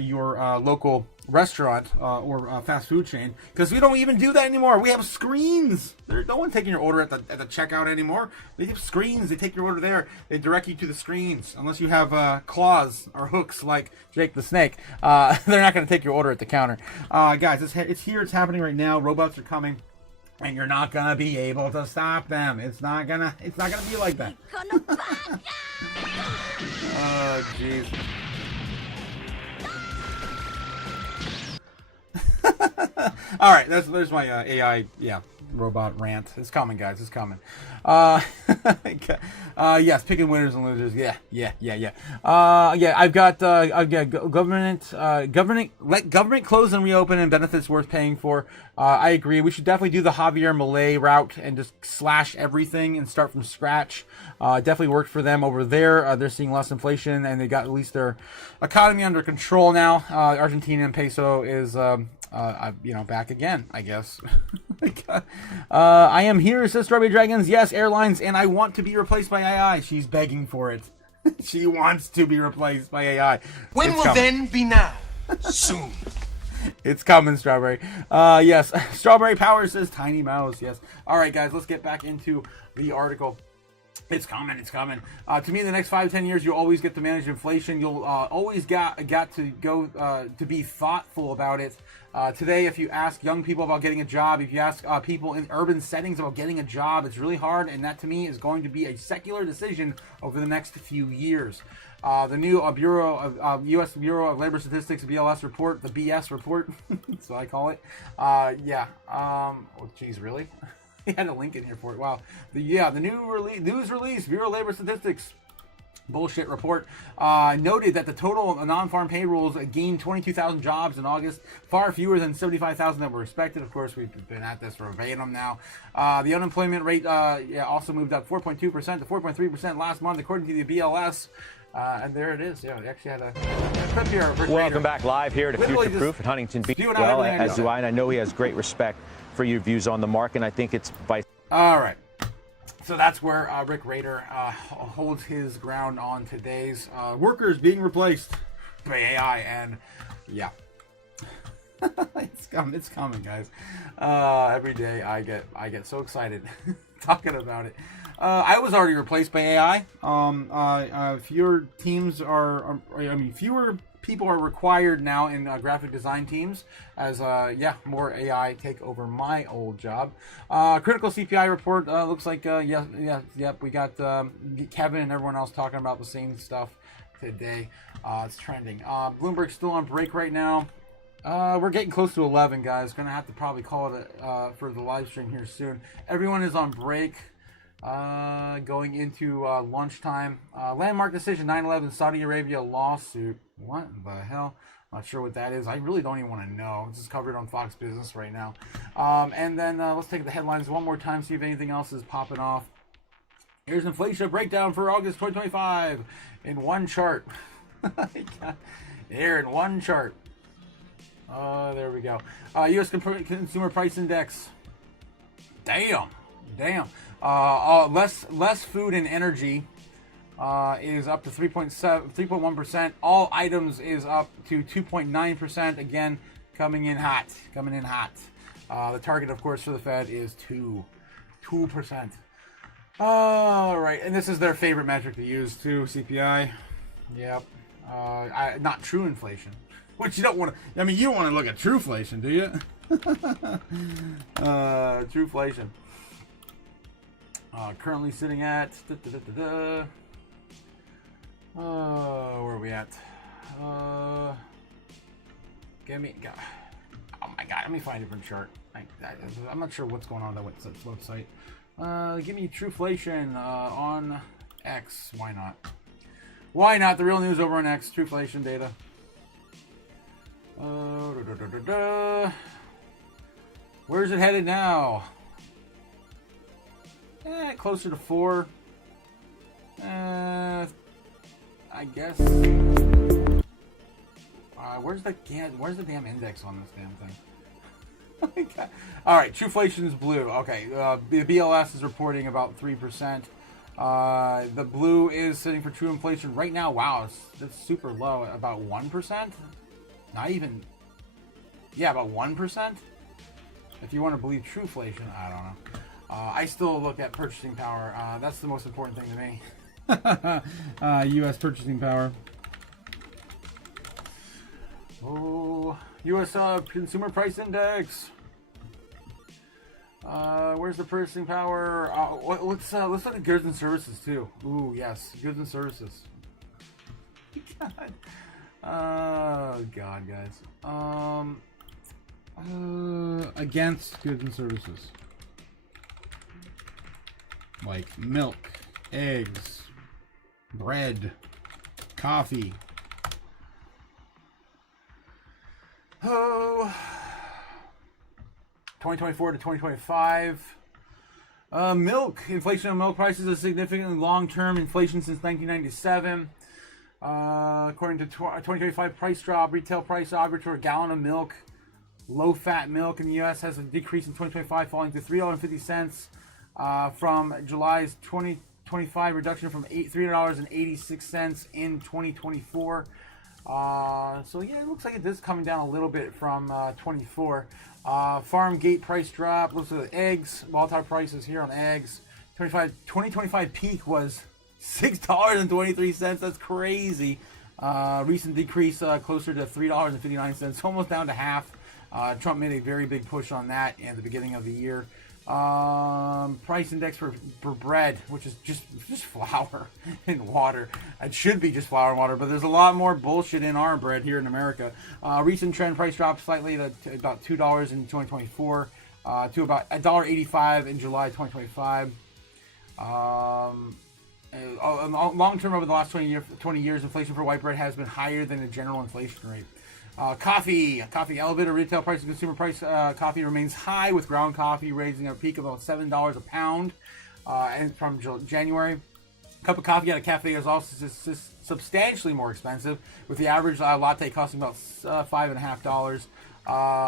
your local restaurant or fast food chain, because we don't even do that anymore. We have screens. There's no one taking your order at the checkout anymore. They have screens. They take your order there. They direct you to the screens. Unless you have claws or hooks like Jake the Snake, they're not going to take your order at the counter. Guys, it's here. It's happening right now. Robots are coming, and you're not gonna be able to stop them. It's not gonna be like that. Oh, jeez. All right, there's my AI robot rant. It's coming, guys. It's coming. Yes, picking winners and losers. Yeah. I've got government. Let government close and reopen and benefits worth paying for. I agree. We should definitely do the Javier Milei route and just slash everything and start from scratch. Definitely worked for them over there. They're seeing less inflation and they got at least their economy under control now. Argentinian peso is back again, I guess. I am here, says Strawberry Dragons. Yes, airlines, and I want to be replaced by AI. She's begging for it. She wants to be replaced by AI. When will then be now? Soon. It's coming, Strawberry. Yes, Strawberry Power says Tiny Mouse. Yes. All right, guys, let's get back into the article. It's coming. To me, in the next 5-10 years, you'll always get to manage inflation. You'll always got to go to be thoughtful about it. Today, if you ask young people about getting a job, if you ask people in urban settings about getting a job, it's really hard, and that to me is going to be a secular decision over the next few years. The new U.S. Bureau of Labor Statistics BLS report, the BS report, that's what I call it. Oh, geez, really? He had a link in here for it. Wow. The news release, Bureau of Labor Statistics bullshit report noted that the total non-farm payrolls gained 22,000 jobs in August, far fewer than 75,000 that were expected. Of course, we've been at this verbatim now. The unemployment rate also moved up 4.2% to 4.3% last month, according to the BLS. And there it is. Yeah, we actually had a clip here. Welcome back live here to Future Proof at Huntington Beach. Well, as do I, and I know he has great respect for your views on the market, and I think it's vice. All right. So that's where Rick Rader holds his ground on today's workers being replaced by AI, and yeah, it's coming, guys. Every day I get so excited talking about it. I was already replaced by AI. Fewer teams fewer people are required now in graphic design teams as more AI take over my old job. Critical CPI report looks like we got Kevin and everyone else talking about the same stuff today. It's trending. Bloomberg's still on break right now. We're getting close to 11, guys. Gonna have to probably call it for the live stream here soon. Everyone is on break. Going into lunchtime. Landmark decision, 9/11 Saudi Arabia lawsuit. What the hell? Not sure what that is. I really don't even want to know. This is covered on Fox Business right now. And then let's take the headlines one more time, see if anything else is popping off. Here's inflation breakdown for August 2025 in one chart. Here in one chart. There we go. U.S. Consumer Price Index. Damn. Less food and energy is up to 3.1%. All items is up to 2.9%. Again, coming in hot. The target, of course, for the Fed is 2%. All right, and this is their favorite metric to use too, CPI. Yep. Not true inflation, which you don't want to. I mean, you don't want to look at trueflation, do you? Trueflation. Currently sitting at where are we at? Oh my god, let me find a different chart. I'm not sure what's going on with that website. Give me Trueflation on X. Why not? The real news over on X. Trueflation data. Where's it headed now? Closer to 4. I guess. Where's the damn index on this damn thing? Oh my God. All right, Trueflation is blue. Okay, the BLS is reporting about 3%. The blue is sitting for true inflation right now. Wow, it's super low at about 1%. Not even. Yeah, about 1%. If you want to believe Trueflation, I don't know. I still look at purchasing power. That's the most important thing to me. U.S. purchasing power. Oh, U.S. Consumer Price Index. Where's the purchasing power? Let's look at goods and services too. Ooh, yes, goods and services. God. Oh God, guys. Against goods and services, like milk, eggs, bread, coffee. Oh, 2024 to 2025. Milk. Inflation on milk prices is significantly long-term inflation since 1997. According to 2025 price drop, retail price average for a gallon of milk, low-fat milk in the U.S. has a decrease in 2025, falling to $3.50 from July's 2025 reduction from $3.86 in 2024. So yeah, it looks like it is coming down a little bit from 24. Farm gate price drop. Looks at eggs. Volatile prices here on eggs. 2025 peak was $6.23. That's crazy. Recent decrease closer to $3.59, almost down to half. Trump made a very big push on that at the beginning of the year. Price index for bread, which is just flour and water. It should be just flour and water, but there's a lot more bullshit in our bread here in America. Recent trend price dropped slightly to about $2 in 2024, to about $1.85 in July 2025. Long term, over the last 20 years, inflation for white bread has been higher than the general inflation rate. Coffee elevator retail price and consumer price. Coffee remains high, with ground coffee raising a peak of about $7 a pound, and from January. A cup of coffee at a cafe is also substantially more expensive, with the average latte costing about $5.50.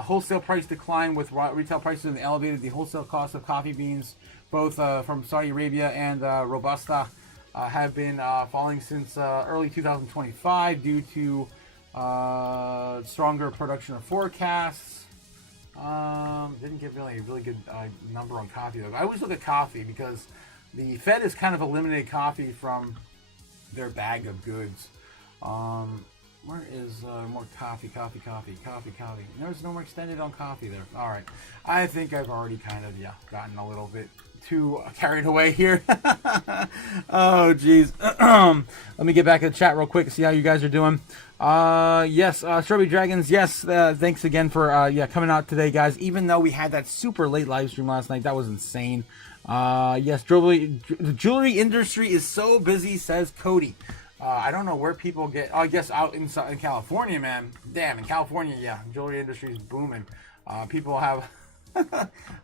Wholesale price decline, with retail prices elevated. The wholesale cost of coffee beans, both from Saudi Arabia and Robusta, have been falling since early 2025 due to stronger production of forecasts. Didn't give really a really good number on coffee though. I always look at coffee because the Fed has kind of eliminated coffee from their bag of goods. Where is more coffee? There's no more extended on coffee there. All right, I think I've already kind of gotten a little bit too carried away here. Oh geez. Let me get back to the chat real quick and see how you guys are doing. Yes, Strawberry Dragons, yes, thanks again for coming out today, guys. Even though we had that super late live stream last night, that was insane. Yes, the jewelry industry is so busy, says Cody. I don't know where people get, I guess out in California, man. Damn, in California, jewelry industry is booming. People have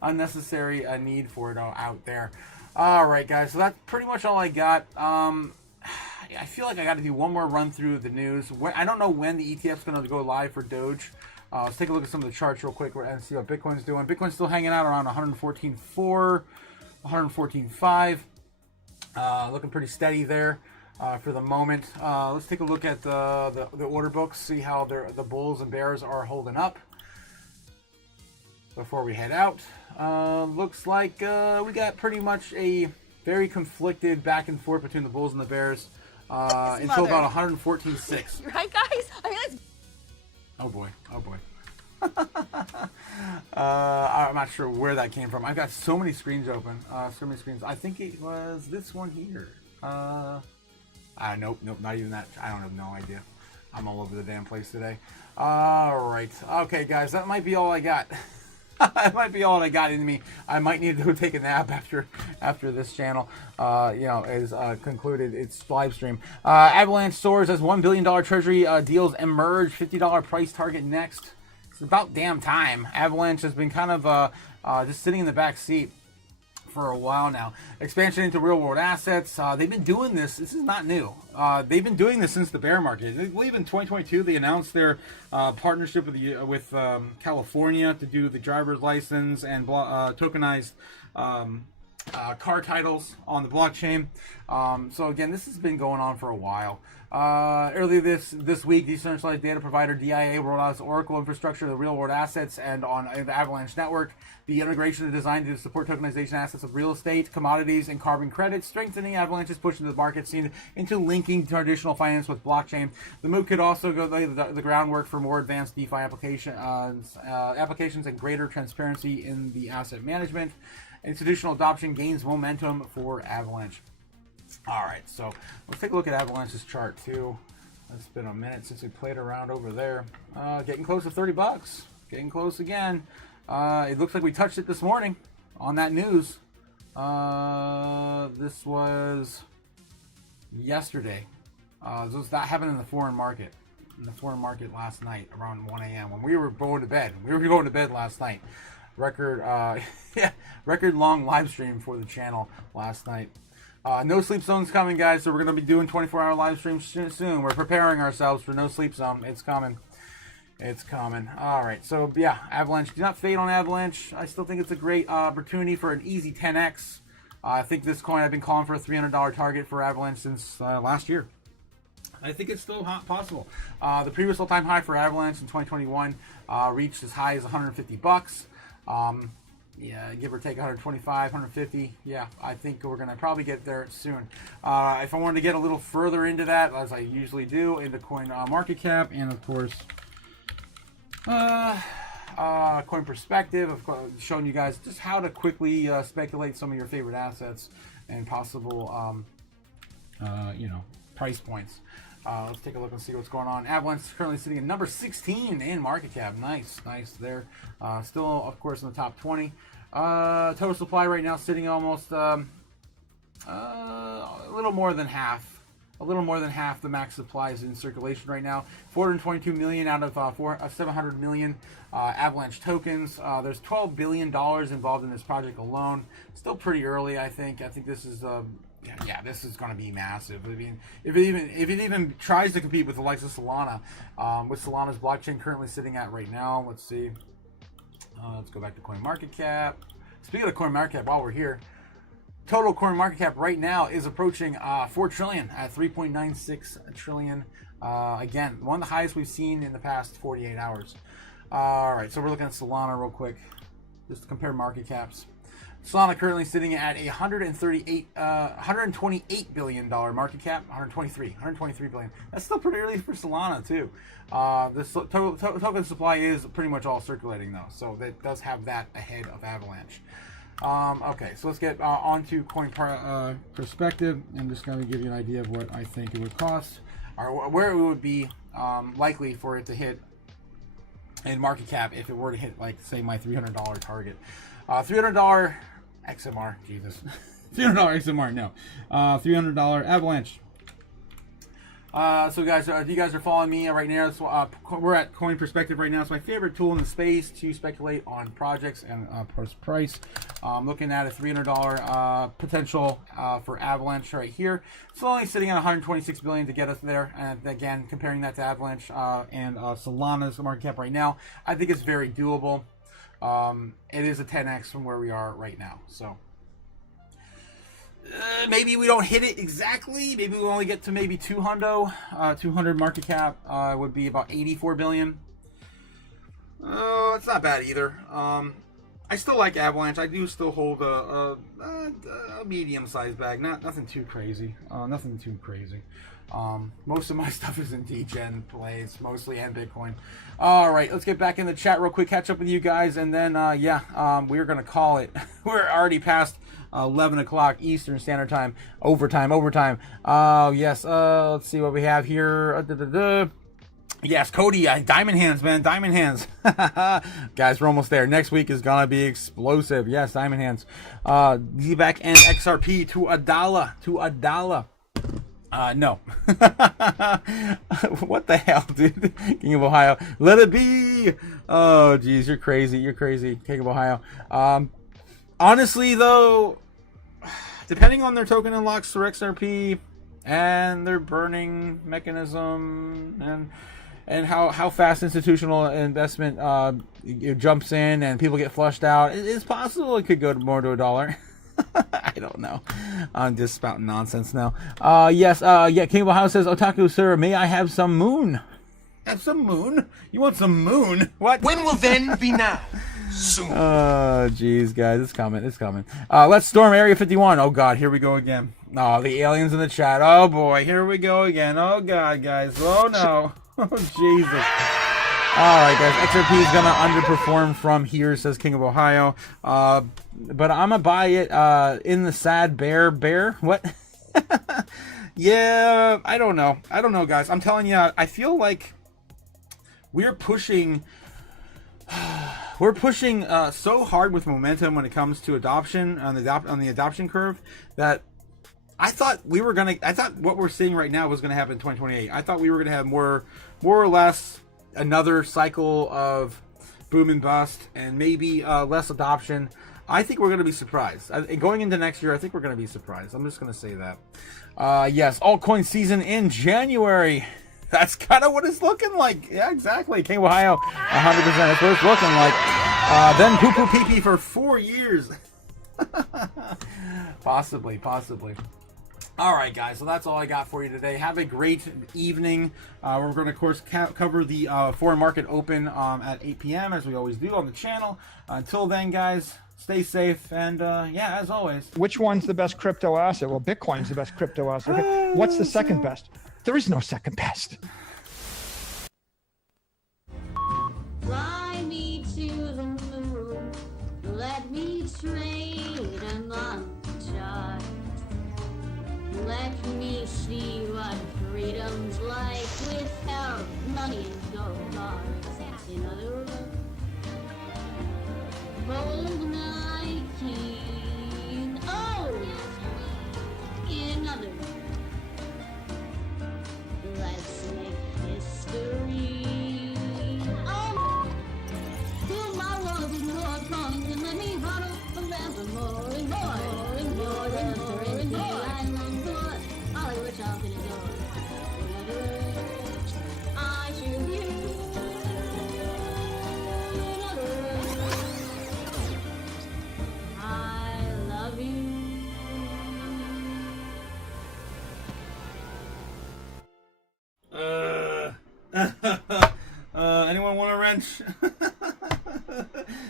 unnecessary need for it out there. All right, guys, so that's pretty much all I got. I feel like I got to do one more run through of the news. I don't know when the ETF's going to go live for Doge. Let's take a look at some of the charts real quick and see what Bitcoin's doing. Bitcoin's still hanging out around 114.4, 114.5. Looking pretty steady there for the moment. Let's take a look at the order books, see how the bulls and bears are holding up before we head out. Looks like we got pretty much a very conflicted back and forth between the bulls and the bears until about 114.6. Right, guys? I mean, that's... Oh boy. I'm not sure where that came from. I've got so many screens open. So many screens. I think it was this one here. Nope, not even that. I don't have no idea. I'm all over the damn place today. All right. Okay, guys, that might be all I got. That might be all I got in me. I might need to go take a nap after this channel, is concluded its live stream. Avalanche soars as $1 billion treasury deals emerge. $50 price target next. It's about damn time. Avalanche has been kind of just sitting in the back seat for a while now. Expansion into real-world assets. They've been doing this. This is not new. They've been doing this since the bear market. I believe in 2022 they announced their partnership with California to do the driver's license and tokenized car titles on the blockchain. So again, this has been going on for a while. Earlier this week, decentralized data provider DIA rolled out its Oracle infrastructure, the real-world assets, and on the Avalanche network. The integration is designed to support tokenization assets of real estate, commodities, and carbon credits, strengthening Avalanche's push into the market scene into linking traditional finance with blockchain. The move could also lay the groundwork for more advanced DeFi applications and greater transparency in the asset management. Institutional adoption gains momentum for Avalanche. All right, so let's take a look at Avalanche's chart too. It's been a minute since we played around over there. Getting close to 30 bucks. Getting close again. It looks like we touched it this morning on that news. This was yesterday. That happened in the foreign market. In the foreign market last night around 1 a.m. when we were going to bed. We were going to bed last night. Record long live stream for the channel last night. No Sleep Zone's coming, guys, so we're going to be doing 24-hour live streams soon. We're preparing ourselves for No Sleep Zone. It's coming. It's coming. All right, so yeah, Avalanche. Do not fade on Avalanche. I still think it's a great opportunity for an easy 10x. I think this coin I've been calling for a $300 target for Avalanche since last year. I think it's still possible. The previous all-time high for Avalanche in 2021 reached as high as 150 bucks. Yeah, give or take 125, 150. Yeah, I think we're going to probably get there soon. If I wanted to get a little further into that, as I usually do, into coin market cap, and of course, coin perspective, of course, showing you guys just how to quickly speculate some of your favorite assets and possible, price points. Let's take a look and see what's going on. Avalanche is currently sitting at number 16 in market cap. Nice there. Still, of course, in the top 20. Total supply right now sitting almost a little more than half. A little more than half the max supply is in circulation right now. 422 million out of 700 million Avalanche tokens. There's $12 billion involved in this project alone. Still pretty early, I think. I think this is yeah, this is going to be massive. I mean, if it even tries to compete with the likes of Solana, with Solana's blockchain currently sitting at right now, let's see. Let's go back to CoinMarketCap. Speaking of CoinMarketCap, while we're here, total CoinMarketCap right now is approaching 4 trillion at 3.96 trillion. Again, one of the highest we've seen in the past 48 hours. All right, so we're looking at Solana real quick, just to compare market caps. Solana currently sitting at a $128 billion market cap, 123 billion. That's still pretty early for Solana too. This token supply is pretty much all circulating though, so that does have that ahead of Avalanche. Okay, so let's get onto coin perspective. I'm just going to give you an idea of what I think it would cost, or where it would be likely for it to hit in market cap if it were to hit, like, say, my $300 target. $300 XMR, Jesus. $300 XMR, no. $300 Avalanche. So guys, if you guys are following me right now, so, we're at Coin Perspective right now. It's my favorite tool in the space to speculate on projects and price. Looking at a $300 potential for Avalanche right here. It's only sitting at 126 billion to get us there. And again, comparing that to Avalanche and Solana's market cap right now, I think it's very doable. It is a 10x from where we are right now. So maybe we don't hit it exactly. Maybe we only get to maybe 200 market cap. Would be about 84 billion. It's not bad either. I still like Avalanche. I do still hold a medium-sized bag. Nothing too crazy. Most of my stuff is in degen plays, mostly, and Bitcoin. All right, let's get back in the chat real quick, catch up with you guys, and then we're gonna call it. We're already past 11 o'clock Eastern Standard Time. Overtime. Oh yes. Let's see what we have here. Yes, Cody, Diamond Hands, man, Diamond Hands. Guys, we're almost there. Next week is gonna be explosive. Yes, Diamond Hands. DBAC and XRP to $1. No. What the hell, dude? King of Ohio. Let it be. Oh, geez, you're crazy. King of Ohio. Honestly, though, depending on their token unlocks through XRP and their burning mechanism and how fast institutional investment it jumps in and people get flushed out, it's possible it could go more to $1. I don't know. I'm just spouting nonsense now. Yes, King of Ohio says, Otaku, sir, may I have some moon? Have some moon? You want some moon? What? When will then be now? Soon. Oh, jeez, guys, it's coming. It's coming. Let's storm Area 51. Oh, God, here we go again. Oh, the aliens in the chat. Oh, boy, here we go again. Oh, God, guys. Oh, no. Oh, Jesus. All right, guys. XRP is going to underperform from here, says King of Ohio. But I'm going to buy it in the sad bear. What? Yeah, I don't know. I don't know, guys. I'm telling you, I feel like we're pushing so hard with momentum when it comes to adoption on the adoption curve that I thought what we're seeing right now was going to happen in 2028. I thought we were going to have more or less another cycle of boom and bust and maybe less adoption. I think we're going to be surprised. Going into next year, I think we're going to be surprised. I'm just going to say that. Yes, altcoin season in January. That's kind of what it's looking like. Yeah, exactly. King of Ohio, 100%. That's what it's looking like. Then poo-poo pee-pee for 4 years. Possibly. All right, guys. So that's all I got for you today. Have a great evening. We're going to, of course, cover the foreign market open at 8 p.m. as we always do on the channel. Until then, guys, stay safe. And, yeah, as always. Which one's the best crypto asset? Well, Bitcoin's the best crypto asset. Okay. What's the second best? There is no second best. Fly me to the moon. Let me trade among stars. Let me see what freedom's like without money and gold bars. In other words, bold night king. Oh! In other words, let's make history. Oh! Fill my walls with more coins and let me huddle forevermore and more and more and more and more. I long for Hollywood talking and door. In other words, I choose you. In other words, I love you. Anyone want a wrench?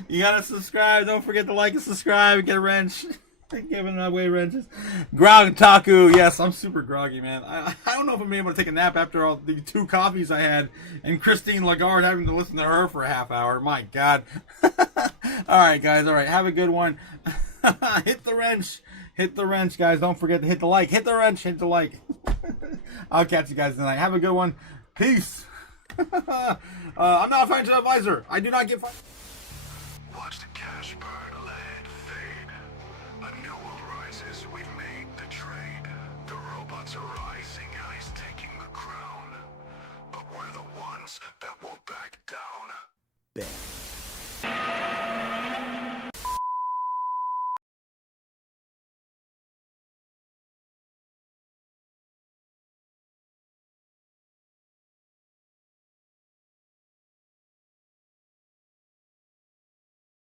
You gotta subscribe. Don't forget to like and subscribe and get a wrench. Giving away wrenches. Grog Otaku. Yes, I'm super groggy, man. I don't know if I'm able to take a nap after all the 2 coffees I had and Christine Lagarde having to listen to her for a half hour. My God. All right, guys. All right. Have a good one. Hit the wrench. Hit the wrench, guys. Don't forget to hit the like. Hit the wrench. Hit the like. I'll catch you guys tonight. Have a good one. Peace. I'm not a financial advisor. I do not get